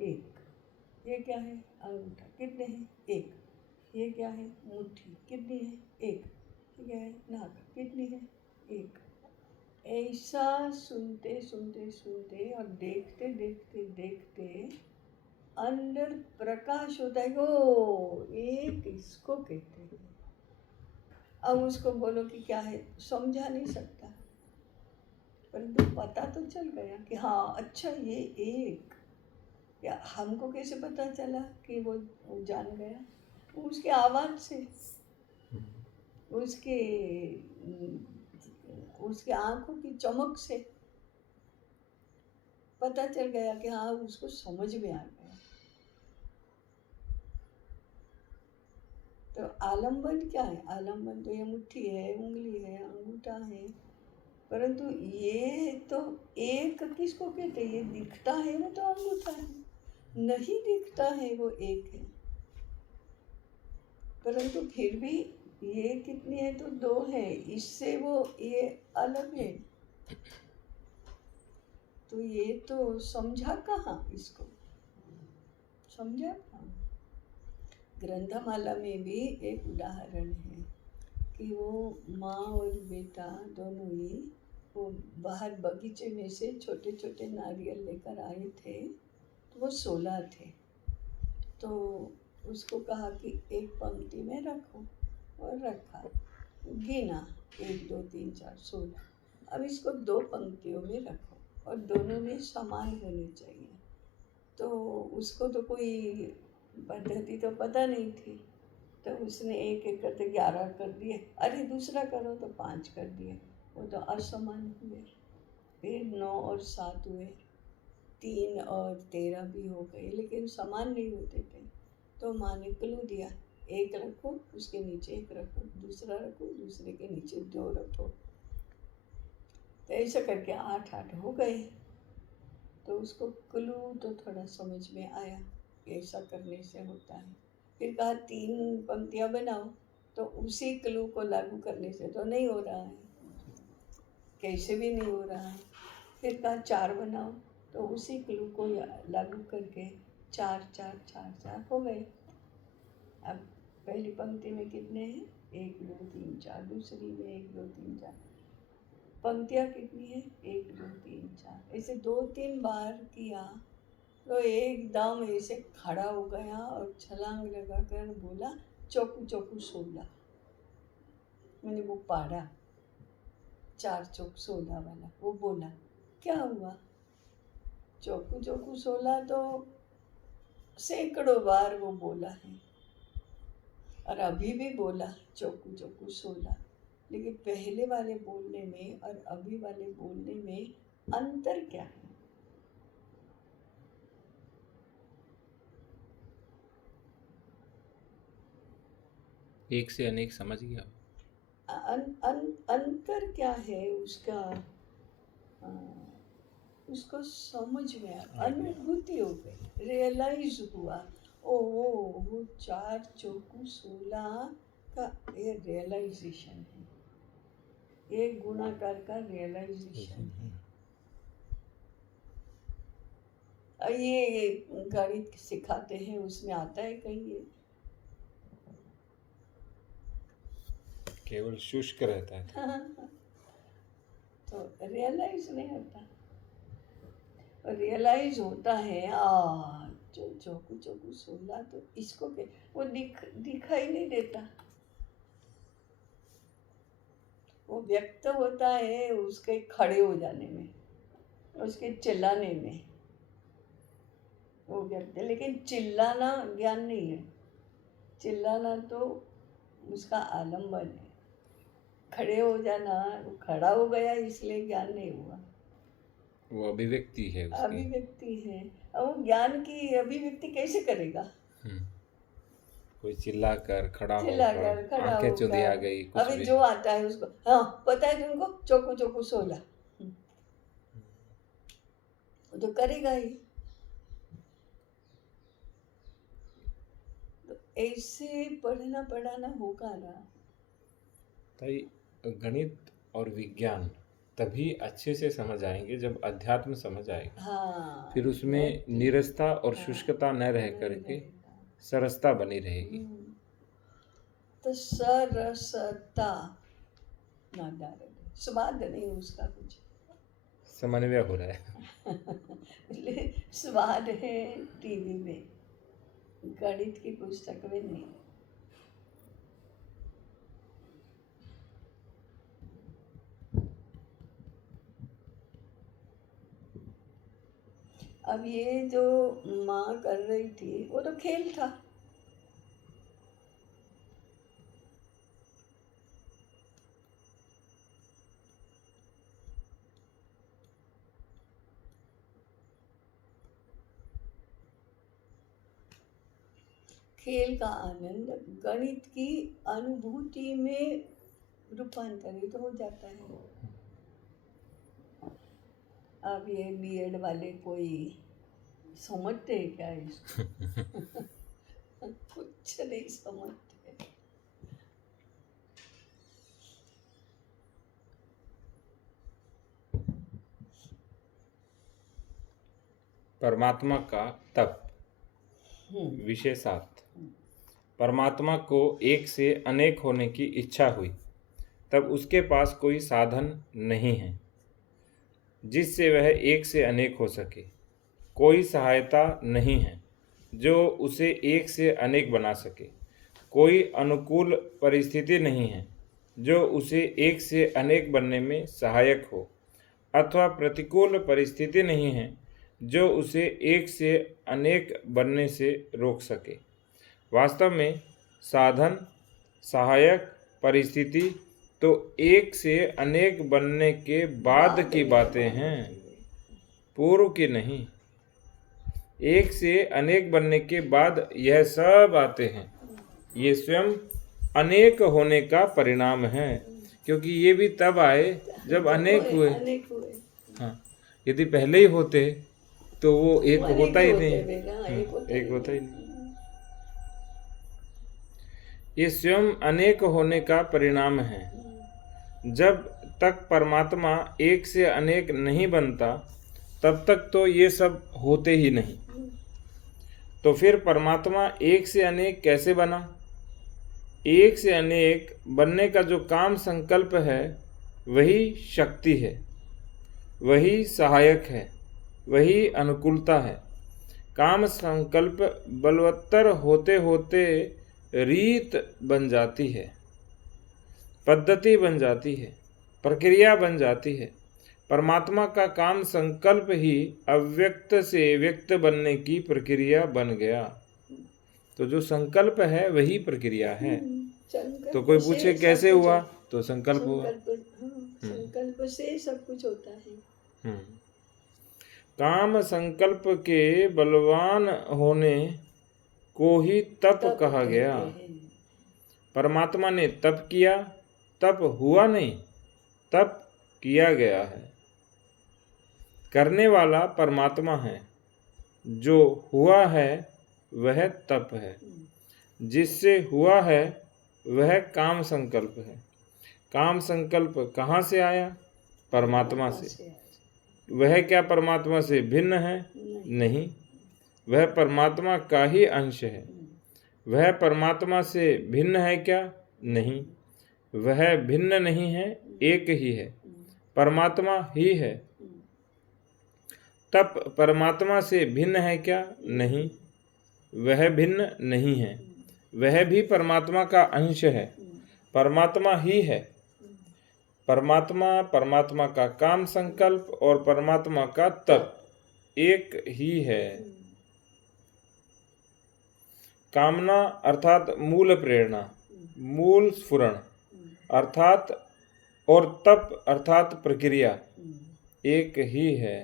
एक। ये क्या है? अंगूठा। कितने हैं? एक। ये क्या है? मुट्ठी। कितनी है? एक। ये क्या है? नाक। कितनी है? एक। ऐसा सुनते सुनते सुनते और देखते देखते देखते अंदर प्रकाश होता है। ओ, एक इसको कहते हैं। अब उसको बोलो कि क्या है, समझा नहीं सकता, परंतु पता तो चल गया कि हाँ अच्छा ये एक। या हमको कैसे पता चला कि वो जान गया? उसके आवाज से, उसके उसके आंखों की चमक से पता चल गया कि हाँ उसको समझ में आ गया। तो आलम्बन क्या है? आलम्बन तो ये मुट्ठी है, उंगली है, अंगूठा है, परंतु ये तो एक किसको कहते हैं? ये दिखता है वो तो अंगूठा है, नहीं दिखता है वो एक है, परंतु फिर भी ये कितनी है? तो दो है, इससे वो ये अलग है। तो ये तो समझा कहाँ इसको? समझा कहाँ? ग्रंथमाला में भी एक उदाहरण है कि वो माँ और बेटा दोनों ही वो बाहर बगीचे में से छोटे छोटे नारियल लेकर आए थे। तो वो 16 थे, तो उसको कहा कि एक पंक्ति में रखो, और रखा, गिना 1 2 3 4 16। अब इसको 2 पंक्तियों में रखो और दोनों में समान होने चाहिए। तो उसको तो कोई पद्धति तो पता नहीं थी, तो उसने एक एक करके 11 कर दिए, अरे दूसरा करो तो 5 कर दिए, वो तो असमान हुए। फिर 9 और 7 हुए, 3 और 13 भी हो गए, लेकिन समान नहीं होते थे। तो माँ ने क्लू दिया, एक रखो उसके नीचे एक रखो, दूसरा रखो दूसरे के नीचे 2 रखो। तो ऐसा करके 8 8 हो गए। तो उसको क्लू तो थोड़ा समझ में आया कि ऐसा करने से होता है। फिर कहा 3 पंक्तियाँ बनाओ, तो उसी क्लू को लागू करने से तो नहीं हो रहा है, कैसे भी नहीं हो रहा है। फिर कहा 4 बनाओ, तो उसी क्लू को लागू करके 4 4 4 4 हो गए। अब पहली पंक्ति में कितने हैं? 1 2 3 4, दूसरी में 1 2 3 4, पंक्तियाँ कितनी है? 1 2 3 4। ऐसे 2-3 बार किया तो एकदम ऐसे खड़ा हो गया और छलांग लगाकर बोला, चौकू चौकू 16। मैंने वो पढ़ा, 4 चौक 16 वाला, वो बोला। क्या हुआ? चौकू चौकू 16 तो सैकड़ों बार वो बोला है, और अभी भी बोला चौकू चौकू 16। लेकिन पहले वाले बोलने में और अभी वाले बोलने में अंतर क्या है? एक से अनेक समझ गया। अंतर क्या है उसका? अ, उसको समझ में अनुभूति हो गई, रियलाइज हुआ। ओह, वो 4 चौकू 16 का ये रियलाइजेशन है, ये गुणाकार का रियलाइजेशन है। ये गणित सिखाते हैं, उसमें आता है कहीं ये? केवल शुष्क रहता है। तो रियलाइज नहीं होता, रियलाइज होता है। जो चौकू चौकू 16, तो इसको के वो दिखाई नहीं देता, वो व्यक्त होता है उसके खड़े हो जाने में, उसके चिल्लाने में वो व्यक्त। लेकिन चिल्लाना ज्ञान नहीं है, चिल्लाना तो उसका आलम्बन है। खड़े हो जाना, वो खड़ा हो गया इसलिए ज्ञान नहीं हुआ, वो अभिव्यक्ति है उसकी। अभिव्यक्ति है। अब वो ज्ञान की अभिव्यक्ति कैसे करेगा? कोई चिल्ला कर खड़ा चिल्लाकर होकर, खड़ा आंखें चौधी आ होकर, गई, कुछ अभी भी। जो आता है उसको, हाँ पता है तुमको चौकू चौकू 16, वो तो करेगा ही। तो ऐसे पढ़ना पढ़ाना होगा ना। ताई, गणित और विज्ञान तभी अच्छे से समझ आएंगे जब अध्यात्म समझ आएगा। हाँ, फिर उसमें नीरसता और शुष्कता न रह करके सरसता बनी रहेगी। तो सरसता ना डाले, स्वाद नहीं उसका कुछ। समन्वय हो रहा है। स्वाद है टीवी में, गणित की पुस्तक में नहीं। अब ये जो माँ कर रही थी वो तो खेल था। खेल का आनंद गणित की अनुभूति में रूपांतरित हो जाता है। अब ये बीएड वाले कोई समझते हैं क्या इसको? कुछ नहीं समझते। परमात्मा का तप। विषय 7। परमात्मा को एक से अनेक होने की इच्छा हुई, तब उसके पास कोई साधन नहीं है जिससे वह एक से अनेक हो सके। कोई सहायता नहीं है जो उसे एक से अनेक बना सके। कोई अनुकूल परिस्थिति नहीं है जो उसे एक से अनेक बनने में सहायक हो, अथवा प्रतिकूल परिस्थिति नहीं है जो उसे एक से अनेक बनने से रोक सके। वास्तव में साधन, सहायक, परिस्थिति तो एक से अनेक बनने के बाद की बातें हैं, पूर्व की नहीं। एक से अनेक बनने के बाद यह सब आते हैं। ये स्वयं अनेक होने का परिणाम है, क्योंकि ये भी तब आए जब अनेक हुए। हाँ, यदि पहले ही होते तो वो एक होता ही नहीं। एक होता ही नहीं। ये स्वयं अनेक होने का परिणाम है। जब तक परमात्मा एक से अनेक नहीं बनता तब तक तो ये सब होते ही नहीं। तो फिर परमात्मा एक से अनेक कैसे बना? एक से अनेक बनने का जो काम संकल्प है वही शक्ति है, वही सहायक है, वही अनुकूलता है। काम संकल्प बलवत्तर होते होते रीत बन जाती है, पद्धति बन जाती है, प्रक्रिया बन जाती है। परमात्मा का काम संकल्प ही अव्यक्त से व्यक्त बनने की प्रक्रिया बन गया। तो जो संकल्प है वही प्रक्रिया है। तो कोई पूछे कैसे हुआ, तो संकल्प हुआ। संकल्प से सब कुछ होता है। काम संकल्प के बलवान होने को ही तप कहा गया। परमात्मा ने तप किया, तप हुआ नहीं, तप किया गया है। करने वाला परमात्मा है, जो हुआ है वह तप है, जिससे हुआ है वह काम संकल्प है। काम संकल्प कहाँ से आया? परमात्मा से। वह क्या परमात्मा से भिन्न है? नहीं, वह परमात्मा का ही अंश है। वह परमात्मा से भिन्न है क्या? नहीं, वह भिन्न नहीं है, एक ही है, परमात्मा ही है। तप परमात्मा से भिन्न है क्या? नहीं, वह भिन्न नहीं है, वह भी परमात्मा का अंश है, परमात्मा ही है। परमात्मा, परमात्मा का काम संकल्प और परमात्मा का तप एक ही है। कामना अर्थात मूल प्रेरणा, मूल स्फुरण अर्थात, और तप अर्थात प्रक्रिया एक ही है।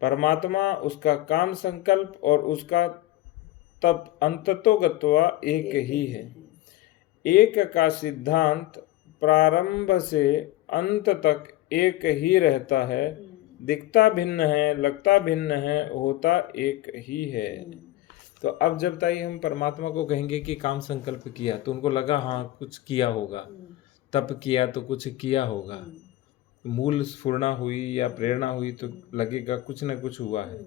परमात्मा, उसका काम संकल्प और उसका तप अंततोगत्वा एक ही है। एक का सिद्धांत प्रारंभ से अंत तक एक ही रहता है। दिखता भिन्न है, लगता भिन्न है, होता एक ही है। तो अब जब तक हम परमात्मा को कहेंगे कि काम संकल्प किया तो उनको लगा हाँ कुछ किया होगा, तप किया तो कुछ किया होगा, मूल स्फुरना हुई या प्रेरणा हुई तो लगेगा कुछ न कुछ हुआ है,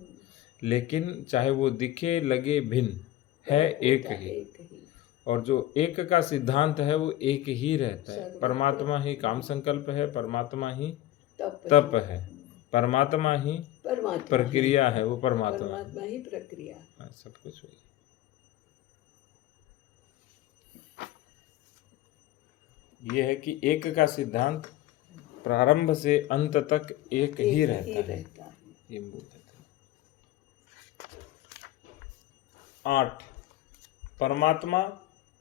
लेकिन चाहे वो दिखे लगे भिन्न है एक ही। एक ही। और जो एक का सिद्धांत है वो एक ही रहता है। सर्वत्र। परमात्मा ही काम संकल्प है, परमात्मा ही तप तप है, परमात्मा ही परमात्मा प्रक्रिया है, वो परमात्मा है। परमात्मा ही प्रक्रिया। हाँ, सब कुछ वही। ये है कि एक का सिद्धांत प्रारंभ से अंत तक एक ही रहता है। ये मूल है। 8 परमात्मा,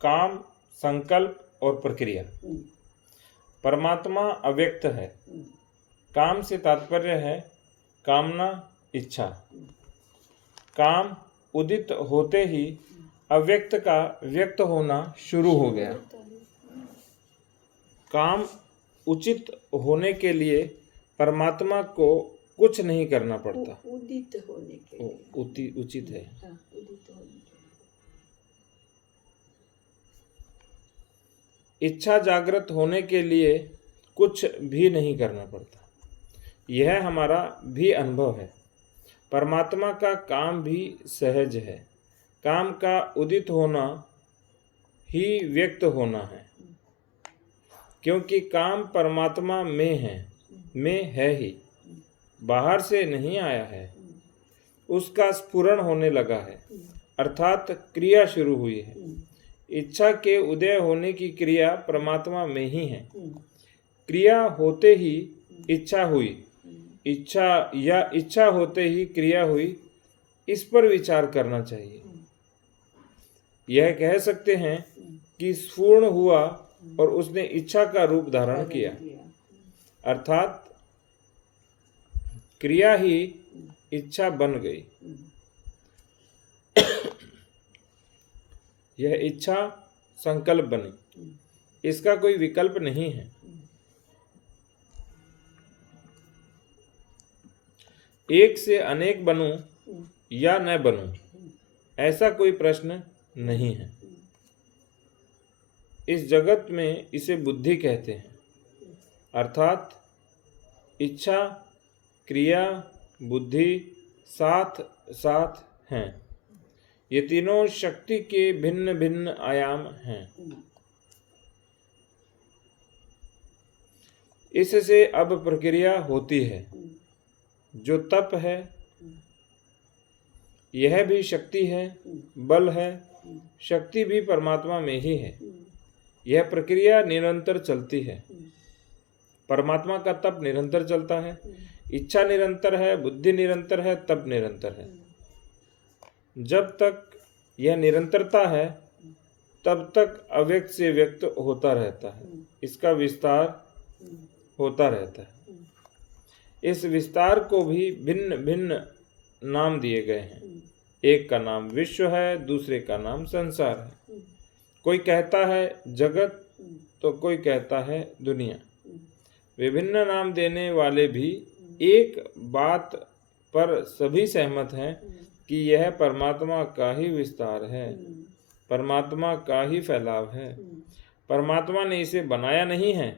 काम, संकल्प और प्रक्रिया। परमात्मा अव्यक्त है। काम से तात्पर्य है कामना, इच्छा। काम उदित होते ही अव्यक्त का व्यक्त होना शुरू हो गया। काम उचित होने के लिए परमात्मा को कुछ नहीं करना पड़ता। उदित होने के लिए उचित है। हाँ, उदित होने के लिए। इच्छा जागृत होने के लिए कुछ भी नहीं करना पड़ता। यह हमारा भी अनुभव है। परमात्मा का काम भी सहज है। काम का उदित होना ही व्यक्त होना है, क्योंकि काम परमात्मा में है ही, बाहर से नहीं आया है। उसका स्फुरण होने लगा है, अर्थात क्रिया शुरू हुई है। इच्छा के उदय होने की क्रिया परमात्मा में ही है। क्रिया होते ही इच्छा हुई, इच्छा होते ही क्रिया हुई, इस पर विचार करना चाहिए। यह कह सकते हैं कि स्फुरण हुआ और उसने इच्छा का रूप धारण किया, अर्थात क्रिया ही इच्छा बन गई। यह इच्छा संकल्प बनी, इसका कोई विकल्प नहीं है। एक से अनेक बनूं या न बनूं, ऐसा कोई प्रश्न नहीं है। इस जगत में इसे बुद्धि कहते हैं, अर्थात इच्छा, क्रिया, बुद्धि साथ साथ हैं। ये तीनों शक्ति के भिन्न भिन्न आयाम हैं। इससे अब प्रक्रिया होती है। जो तप है यह भी शक्ति है, बल है, शक्ति भी परमात्मा में ही है। यह प्रक्रिया निरंतर चलती है। परमात्मा का तप निरंतर चलता है, इच्छा निरंतर है, बुद्धि निरंतर है, तप निरंतर है। जब तक यह निरंतरता है तब तक अव्यक्त से व्यक्त होता रहता है, इसका विस्तार होता रहता है। इस विस्तार को भी भिन्न भिन्न नाम दिए गए हैं। एक का नाम विश्व है, दूसरे का नाम संसार है। कोई कहता है जगत तो कोई कहता है दुनिया। विभिन्न नाम देने वाले भी एक बात पर सभी सहमत हैं कि यह परमात्मा का ही विस्तार है, परमात्मा का ही फैलाव है। परमात्मा ने इसे बनाया नहीं है,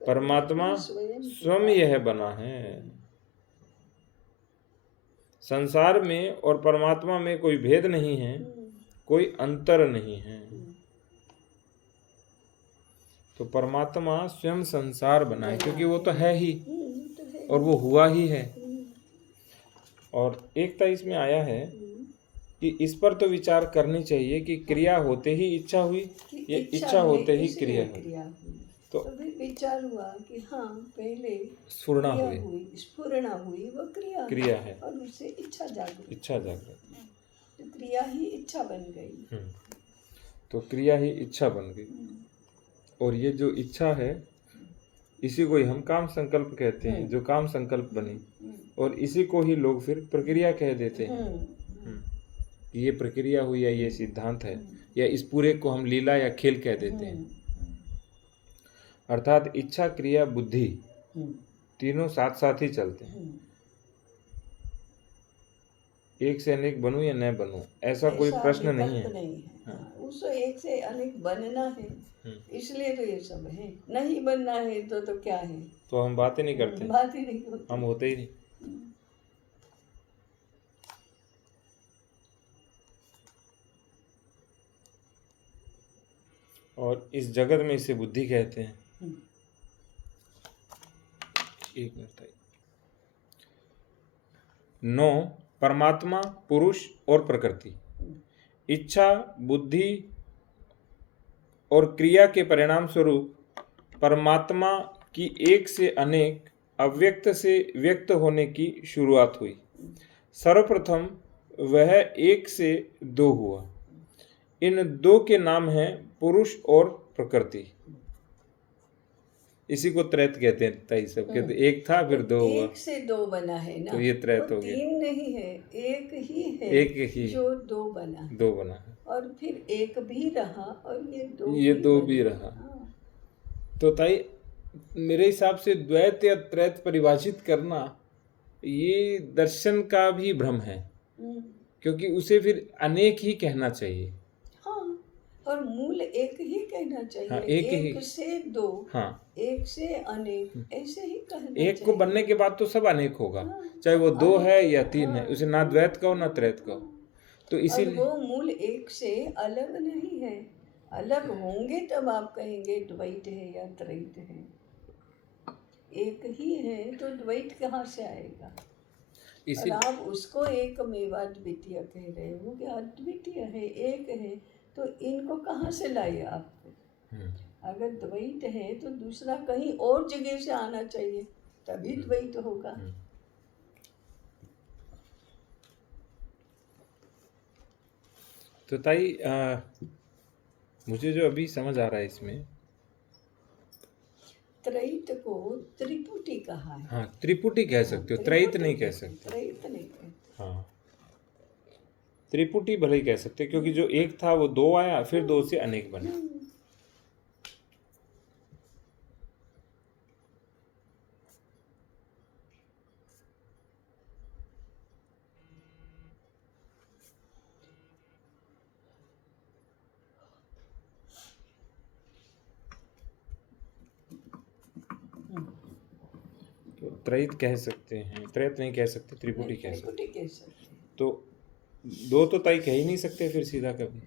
परमात्मा स्वयं यह बना है। संसार में और परमात्मा में कोई भेद नहीं है, कोई अंतर नहीं है। तो परमात्मा स्वयं संसार बनाए, क्योंकि वो तो है ही और वो हुआ ही है। और एकता इसमें आया है कि इस पर तो विचार करनी चाहिए कि क्रिया होते ही इच्छा हुई या इच्छा होते ही क्रिया हुई। तो विचार हुआ कि हाँ, पहले स्फुरना हुई वो क्रिया है और उससे इच्छा जागृत तो क्रिया ही इच्छा बन गई। तो क्रिया ही इच्छा बन गई। और ये जो इच्छा है इसी को ही हम काम संकल्प कहते हैं, जो काम संकल्प बनी, और इसी को ही लोग फिर प्रक्रिया कह देते हैं। ये प्रक्रिया हुई या ये सिद्धांत है, या इस पूरे को हम लीला या खेल कह देते हैं। अर्थात इच्छा, क्रिया, बुद्धि तीनों साथ साथ ही चलते हैं। एक से अनेक बनूं या न बनूं, ऐसा कोई प्रश्न नहीं है। हाँ, उसको एक से अनेक बनना है, इसलिए तो ये सब है। नहीं बनना है तो क्या है? तो हम बात ही नहीं करते, बात ही नहीं होती। हम होते ही नहीं। और इस जगत में इसे बुद्धि कहते हैं। एक मिनट आइए। 9 परमात्मा, पुरुष और प्रकृति। इच्छा, बुद्धि और क्रिया के परिणाम स्वरूप परमात्मा की एक से अनेक, अव्यक्त से व्यक्त होने की शुरुआत हुई। सर्वप्रथम वह एक से दो हुआ। इन दो के नाम हैं पुरुष और प्रकृति। इसी को त्रैत कहते हैं। ताई सब कहते एक था फिर दो हुआ, एक से दो बना है ना, तो ये त्रैत वो हो गया। तीन नहीं है, एक ही है, एक ही जो दो बना है। दो बना है, और फिर एक भी रहा और ये दो बना। भी रहा। हाँ। तो ताई मेरे हिसाब से द्वैत या त्रैत परिभाषित करना ये दर्शन का भी भ्रम है, क्योंकि उसे फिर अनेक ही कहना चाहिए। हाँ, और मूल एक ही कहना चाहिए। हाँ, एक से दो, हाँ, एक से अनेक, ऐसे ही कहना एक चाहिए। को बनने के बाद तो सब अनेक होगा। हाँ, चाहे वो दो अनेक है या है, तीन है, हाँ, उसे ना द्वैत कहो ना त्रैत कहो। तो और इसीलिए वो मूल एक से अलग नहीं है। अलग होंगे तब आप कहेंगे द्वैत है या त्रैत है। एक ही है तो द्वैत कहाँ से आएगा? और आप उसको एक मेवाद्वितीय कह रहे हो कि अद्वितीय है, एक है, तो इनको कहाँ से लाए आप? अगर द्वैत है तो दूसरा कहीं और जगह से आना चाहिए, तभी द्वैत होगा। तो ताई मुझे जो अभी समझ आ रहा है इसमें, त्रैत को त्रिपुटी कहा है। हाँ, त्रिपुटी कह सकते हो, त्रैत नहीं कह सकते। त्रैत नहीं कहते। हाँ, त्रिपुटी भले ही कह सकते, क्योंकि जो एक था वो दो आया, फिर दो से अनेक बना। तो त्रैत कह सकते हैं, त्रैत नहीं कह सकते, त्रिपुटी कह सकते। त्रिपुटी कह सकते हैं। तो दो तो ताई कह ही नहीं सकते फिर सीधा कभी।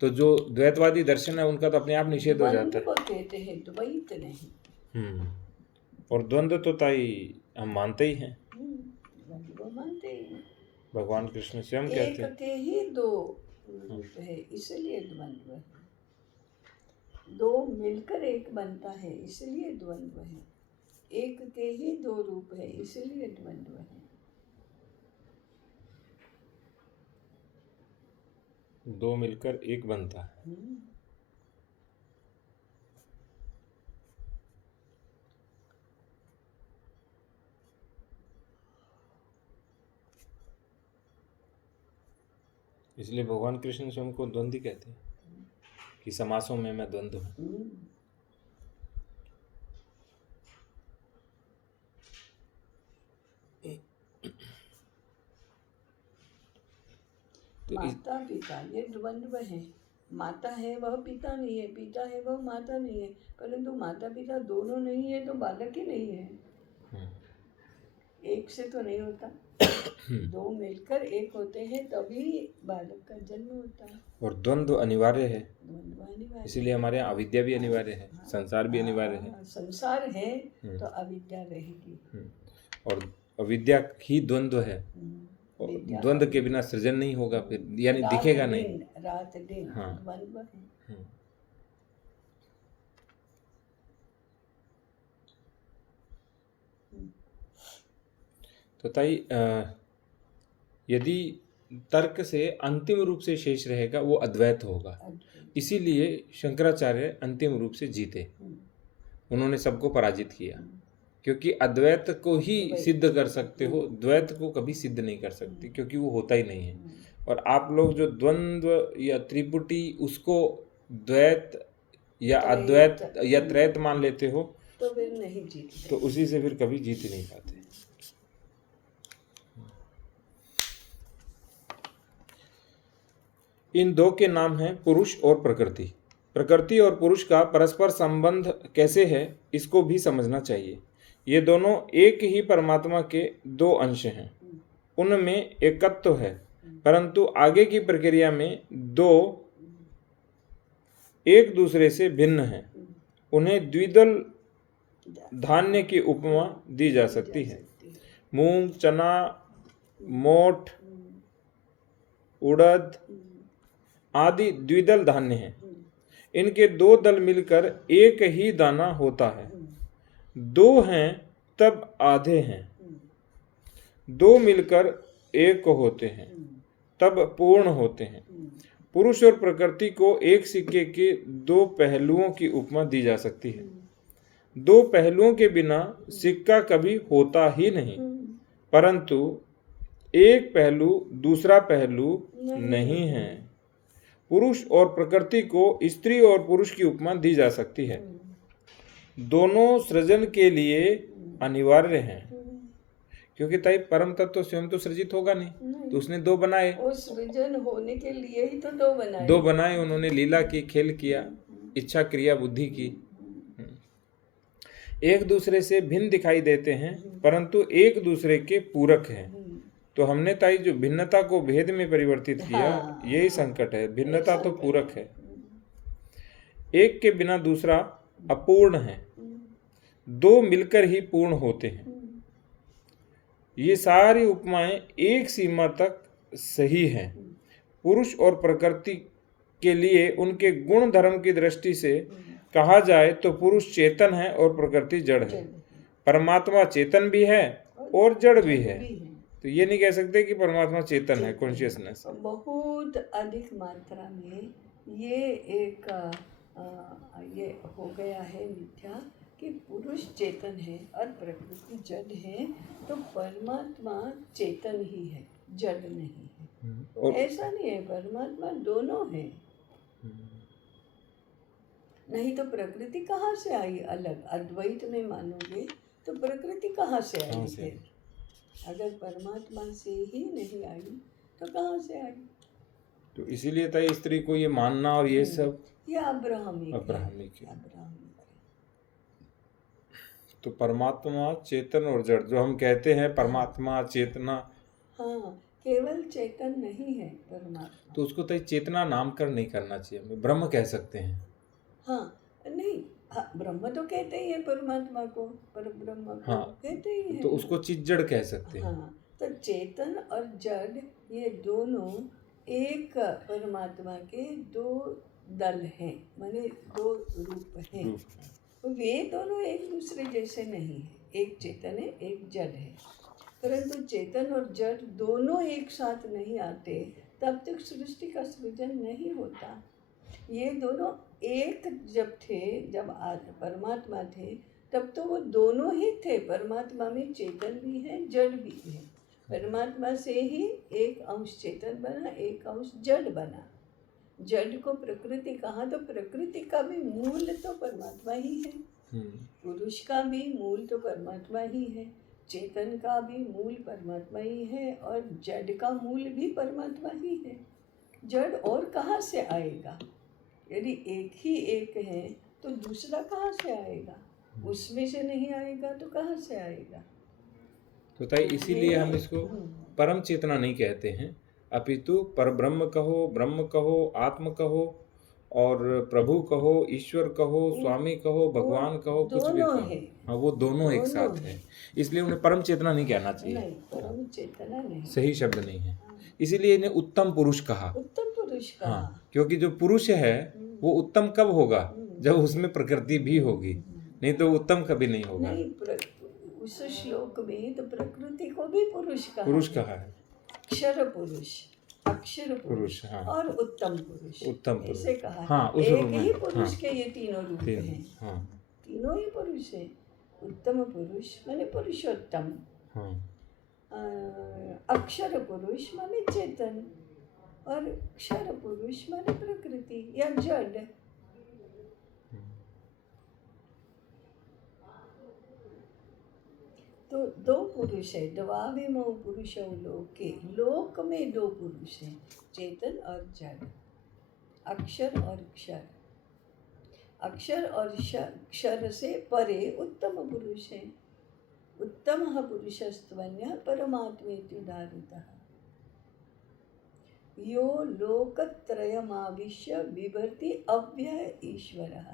तो जो द्वैतवादी दर्शन है उनका तो अपने आप निषेध हो जाता द्वंद्व को कहते हैं, द्वैत नहीं। और द्वंद्व तो ताई हम मानते ही हैं, द्वंद्व मानते हैं। भगवान कृष्ण स्वयं कहते हैं। एक के ही दो रूप है, इसलिए द्वंद्व है। दो मिलकर एक बनता है, इसलिए द्वंद्व है। एक के ही दो रूप है, इसलिए द्वंद्व है। दो मिलकर एक बनता है। इसलिए भगवान कृष्ण स्वयं को द्वंद्वी कहते हैं कि समासों में मैं द्वंद्व हूँ। माता पिता ये द्वंद्व है। माता है वह पिता नहीं है, पिता है वह माता नहीं है, परंतु माता पिता दोनों नहीं है तो बालक ही नहीं है। एक से तो नहीं होता, दो मिलकर एक होते हैं तभी बालक का जन्म होता है। और द्वंद्व अनिवार्य है, द्वंद्व अनिवार्य, इसीलिए हमारे यहाँ अविद्या भी अनिवार्य है, संसार भी अनिवार्य है। संसार है तो अविद्या रहेगी, और अविद्या ही द्वंद्व है। और द्वंद्व के बिना सृजन नहीं होगा, फिर यानी दिखेगा नहीं। रात दिन हाँ, द्वंद्व है। तो ताई यदि तर्क से अंतिम रूप से शेष रहेगा वो अद्वैत होगा। इसीलिए शंकराचार्य अंतिम रूप से जीते, उन्होंने सबको पराजित किया, क्योंकि अद्वैत को ही सिद्ध कर सकते हो, द्वैत को कभी सिद्ध नहीं कर सकते, क्योंकि वो होता ही नहीं है। और आप लोग जो द्वंद्व या त्रिपुटी उसको द्वैत या अद्वैत या त्रैत मान लेते हो, तो फिर नहीं जीतते, तो उसी से फिर कभी जीत नहीं पाते। इन दो के नाम हैं पुरुष और प्रकृति। प्रकृति और पुरुष का परस्पर संबंध कैसे है, इसको भी समझना चाहिए। ये दोनों एक ही परमात्मा के दो अंश हैं, उनमें एकत्व है, परंतु आगे की प्रक्रिया में दो एक दूसरे से भिन्न हैं। उन्हें द्विदल धान्य की उपमा दी जा सकती है। मूंग, चना, मोठ, उड़द आदि द्विदल धान्य हैं। इनके दो दल मिलकर एक ही दाना होता है। दो हैं तब आधे हैं, दो मिलकर एक होते हैं तब पूर्ण होते हैं। पुरुष और प्रकृति को एक सिक्के के दो पहलुओं की उपमा दी जा सकती है। दो पहलुओं के बिना सिक्का कभी होता ही नहीं, परंतु एक पहलू दूसरा पहलू नहीं है। पुरुष और प्रकृति को स्त्री और पुरुष की उपमा दी जा सकती है। दोनों सृजन के लिए अनिवार्य हैं, क्योंकि ताई परम तत्व स्वयं तो सृजित होगा नहीं, तो उसने दो बनाए। वो सृजन होने के लिए ही तो दो बनाए। उन्होंने लीला की, खेल किया, इच्छा क्रिया बुद्धि की। एक दूसरे से भिन्न दिखाई देते हैं, परंतु एक दूसरे के पूरक हैं। तो हमने ताई जो भिन्नता को भेद में परिवर्तित किया, यही संकट है। भिन्नता तो पूरक है, एक के बिना दूसरा अपूर्ण है, दो मिलकर ही पूर्ण होते हैं। ये सारी उपमाएं एक सीमा तक सही हैं। पुरुष और प्रकृति के लिए उनके गुण धर्म की दृष्टि से कहा जाए तो पुरुष चेतन है और प्रकृति जड़ है। परमात्मा चेतन भी है और जड़ भी है। तो ये नहीं कह सकते कि परमात्मा चेतन है, कॉन्शियसनेस। बहुत अधिक मात्रा में ये एक ये हो गया है मिथ्या कि पुरुष चेतन है और प्रकृति जड़ है, तो परमात्मा चेतन ही है, जड़ नहीं है। ऐसा नहीं है, परमात्मा दोनों है। नहीं तो प्रकृति कहाँ से आई अलग? अद्वैत में मानोगे तो प्रकृति कहाँ से आई है? अगर परमात्मा से ही नहीं आई तो कहाँ से आई? तो इसीलिए था स्त्री को ये मानना और ये सब ये अब्राहमिक है। तो परमात्मा चेतन और जड़, जो हम कहते हैं परमात्मा चेतना, हाँ, केवल चेतन नहीं है परमात्मा। तो उसको तो चेतना नामकरण नहीं करना चाहिए, हम ब्रह्म कह सकते हैं। हाँ, नहीं, हाँ, ब्रह्म तो कहते ही है परमात्मा को, पर ब्रह्म को कहते ही है, तो उसको चित जड़ कह सकते हैं। हाँ, तो चेतन और जड़ ये दोनों एक परमात्मा के दो दल हैं, माने दो रूप हैं। वे दोनों एक दूसरे जैसे नहीं है, एक चेतन है एक जड़ है। परंतु चेतन और जड़ दोनों एक साथ नहीं आते तब तक सृष्टि का सृजन नहीं होता। ये दोनों एक जब थे, जब परमात्मा थे, तब तो वो दोनों ही थे। परमात्मा में चेतन भी है जड़ भी है। परमात्मा से ही एक अंश चेतन बना, एक अंश जड़ बना। जड़ को प्रकृति कहा तो प्रकृति का भी मूल तो परमात्मा ही है। पुरुष का भी मूल तो परमात्मा ही है, चेतन का भी मूल परमात्मा ही है, और जड़ का मूल भी परमात्मा ही है। जड़ और कहाँ से आएगा? यदि एक ही एक है तो दूसरा कहाँ से आएगा? उसमें से नहीं आएगा तो कहाँ से आएगा? तो ताई इसीलिए हम इसको परम चेतना नहीं कहते हैं, अपितु परब्रह्म कहो, ब्रह्म कहो, आत्म कहो, और प्रभु कहो, ईश्वर कहो, स्वामी कहो, भगवान कहो, कुछ भी कहो। हाँ, वो दोनों एक साथ है, इसलिए उन्हें परम चेतना नहीं कहना चाहिए। नहीं, परम चेतना नहीं, सही शब्द नहीं है। इसीलिए इन्हें उत्तम पुरुष कहा। उत्तम पुरुष कहा। हाँ, क्योंकि जो पुरुष है वो उत्तम कब होगा? जब उसमें प्रकृति भी होगी, नहीं तो उत्तम कभी नहीं होगा। नहीं, उस श्लोक में तो प्रकृति को भी पुरुष कहा है। अक्षर पुरुष, अक्षर पुरुष, हाँ, और उत्तम पुरुष, ऐसे कहा। हाँ, एक ही पुरुष के ये तीनों रूप हैं। हाँ, तीनों ही पुरुष है। उत्तम पुरुष माने पुरुषोत्तम, अक्षर पुरुष माने चेतन, और क्षर पुरुष माने प्रकृति या जड़। तो दो पुरुष है, द्वाविमो पुरुषो लोके, लोक में दो पुरुष हैं, चेतन और जड़। अक्षर और क्षर, अक्षर और क्षर से परे उत्तम पुरुष है। उत्तमः पुरुषस्त्वन्यः परमात्मेत्युदाहृतः। यो लोकत्रयमाविश्य बिभर्ति अव्यय ईश्वरः,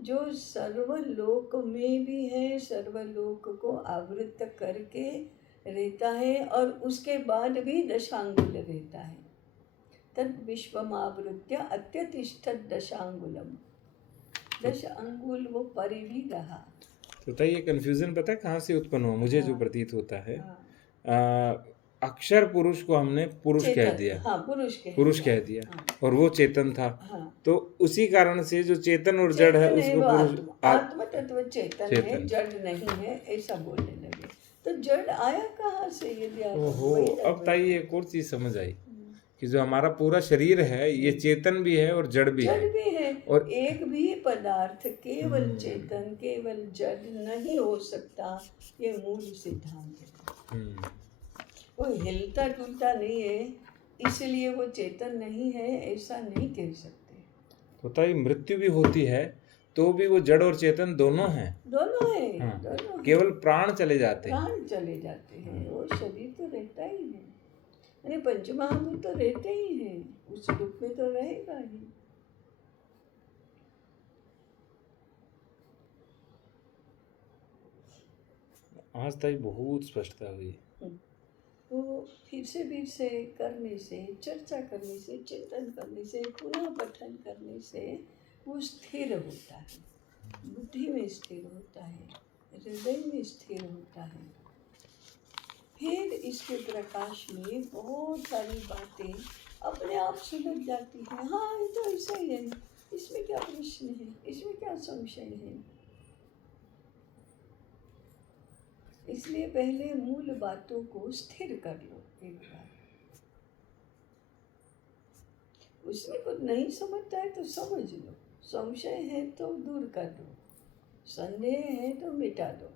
जो सर्वलोक में भी है, सर्वलोक को आवृत करके रहता है और उसके बाद भी दशांगुल रहता है। तद विश्वमावृत्य अत्यतिष्ठत दशांगुलम, 10 अंगुल वो परे भी रहा। तो ये कंफ्यूजन पता है कहाँ से उत्पन्न हुआ मुझे जो हाँ। प्रतीत होता है। हाँ, अक्षर पुरुष को हमने पुरुष कह चेतन, दिया, हाँ, पुरुष कह दिया, हाँ, और वो चेतन था। हाँ। तो उसी कारण से जो चेतन और जड़ है चेतन उसको वो पुरुष आत्म तत्व चेतन है, चेतन। जड़ नहीं है, ऐसा बोलने लगे। तो जड़ आया कहाँ से? यदि आप ओहो, वही अब तत्व ताई एक और चीज समझ आई कि जो हमारा पूरा शरीर है ये चेतन भी है और जड़ भी जड़ है। भी है, और एक भी पदार्थ केवल चेतन केवल जड़ नहीं हो सकता, ये मूल सिद्धांत है। वो हिलता डुलता नहीं है इसलिए वो चेतन नहीं है, ऐसा नहीं कह सकते। तो ताई मृत्यु भी होती है तो भी वो जड़ और चेतन दोनों हैं। दोनों है, हाँ, दोनों है। केवल प्राण चले जाते हैं। प्राण चले जाते हैं, वो शरीर तो रहता ही है, यानी पंचमहाभूत तो रहते ही हैं, उस रूप में तो रहेगा ही। आज ताई बहुत स्पष्टता हुई। तो फिर से करने से, चर्चा करने से, चिंतन करने से, पुनः पठन करने से वो स्थिर होता है, बुद्धि में स्थिर होता है, हृदय में स्थिर होता है। फिर इसके प्रकाश में बहुत सारी बातें अपने आप सुलझ जाती हैं। हाँ, ये तो ऐसा ही है, इसमें क्या प्रश्न है, इसमें क्या संशय है। इसलिए पहले मूल बातों को स्थिर कर लो एक बार। उसमें कुछ नहीं समझता है तो समझ लो, संशय है तो दूर कर दो, संदेह है तो मिटा दो।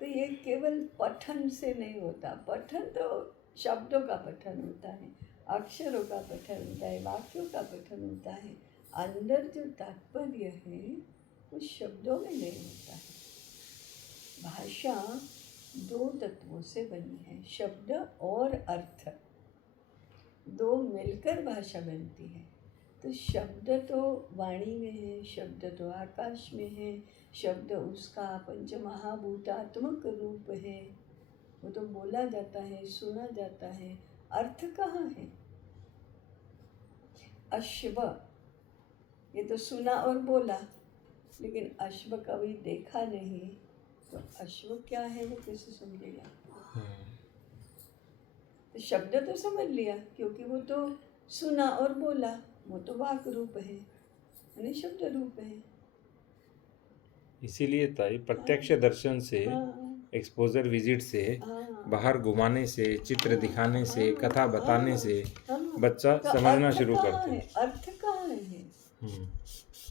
तो ये केवल पठन से नहीं होता। पठन तो शब्दों का पठन होता है, अक्षरों का पठन होता है, वाक्यों का पठन होता है। अंदर जो तात्पर्य है वो शब्दों में नहीं होता है। भाषा 2 तत्वों से बनी है, शब्द और अर्थ, 2 मिलकर भाषा बनती है। तो शब्द तो वाणी में है, शब्द तो आकाश में है, शब्द उसका पंचमहाभूतात्मक रूप है, वो तो बोला जाता है, सुना जाता है। अर्थ कहाँ है? अश्व, ये तो सुना और बोला, लेकिन अश्व कभी देखा नहीं, तो अश्व क्या है वो कैसे समझेगा? तो शब्द तो समझ लिया क्योंकि वो तो सुना और बोला, वो तो वाक रूप है, यानी शब्द रूप है। इसीलिए ताई प्रत्यक्ष दर्शन से, एक्सपोजर विजिट से, बाहर घुमाने से, चित्र दिखाने से, कथा बताने से बच्चा तो समझना अर्थ शुरू कहाँ करता है। अर्थ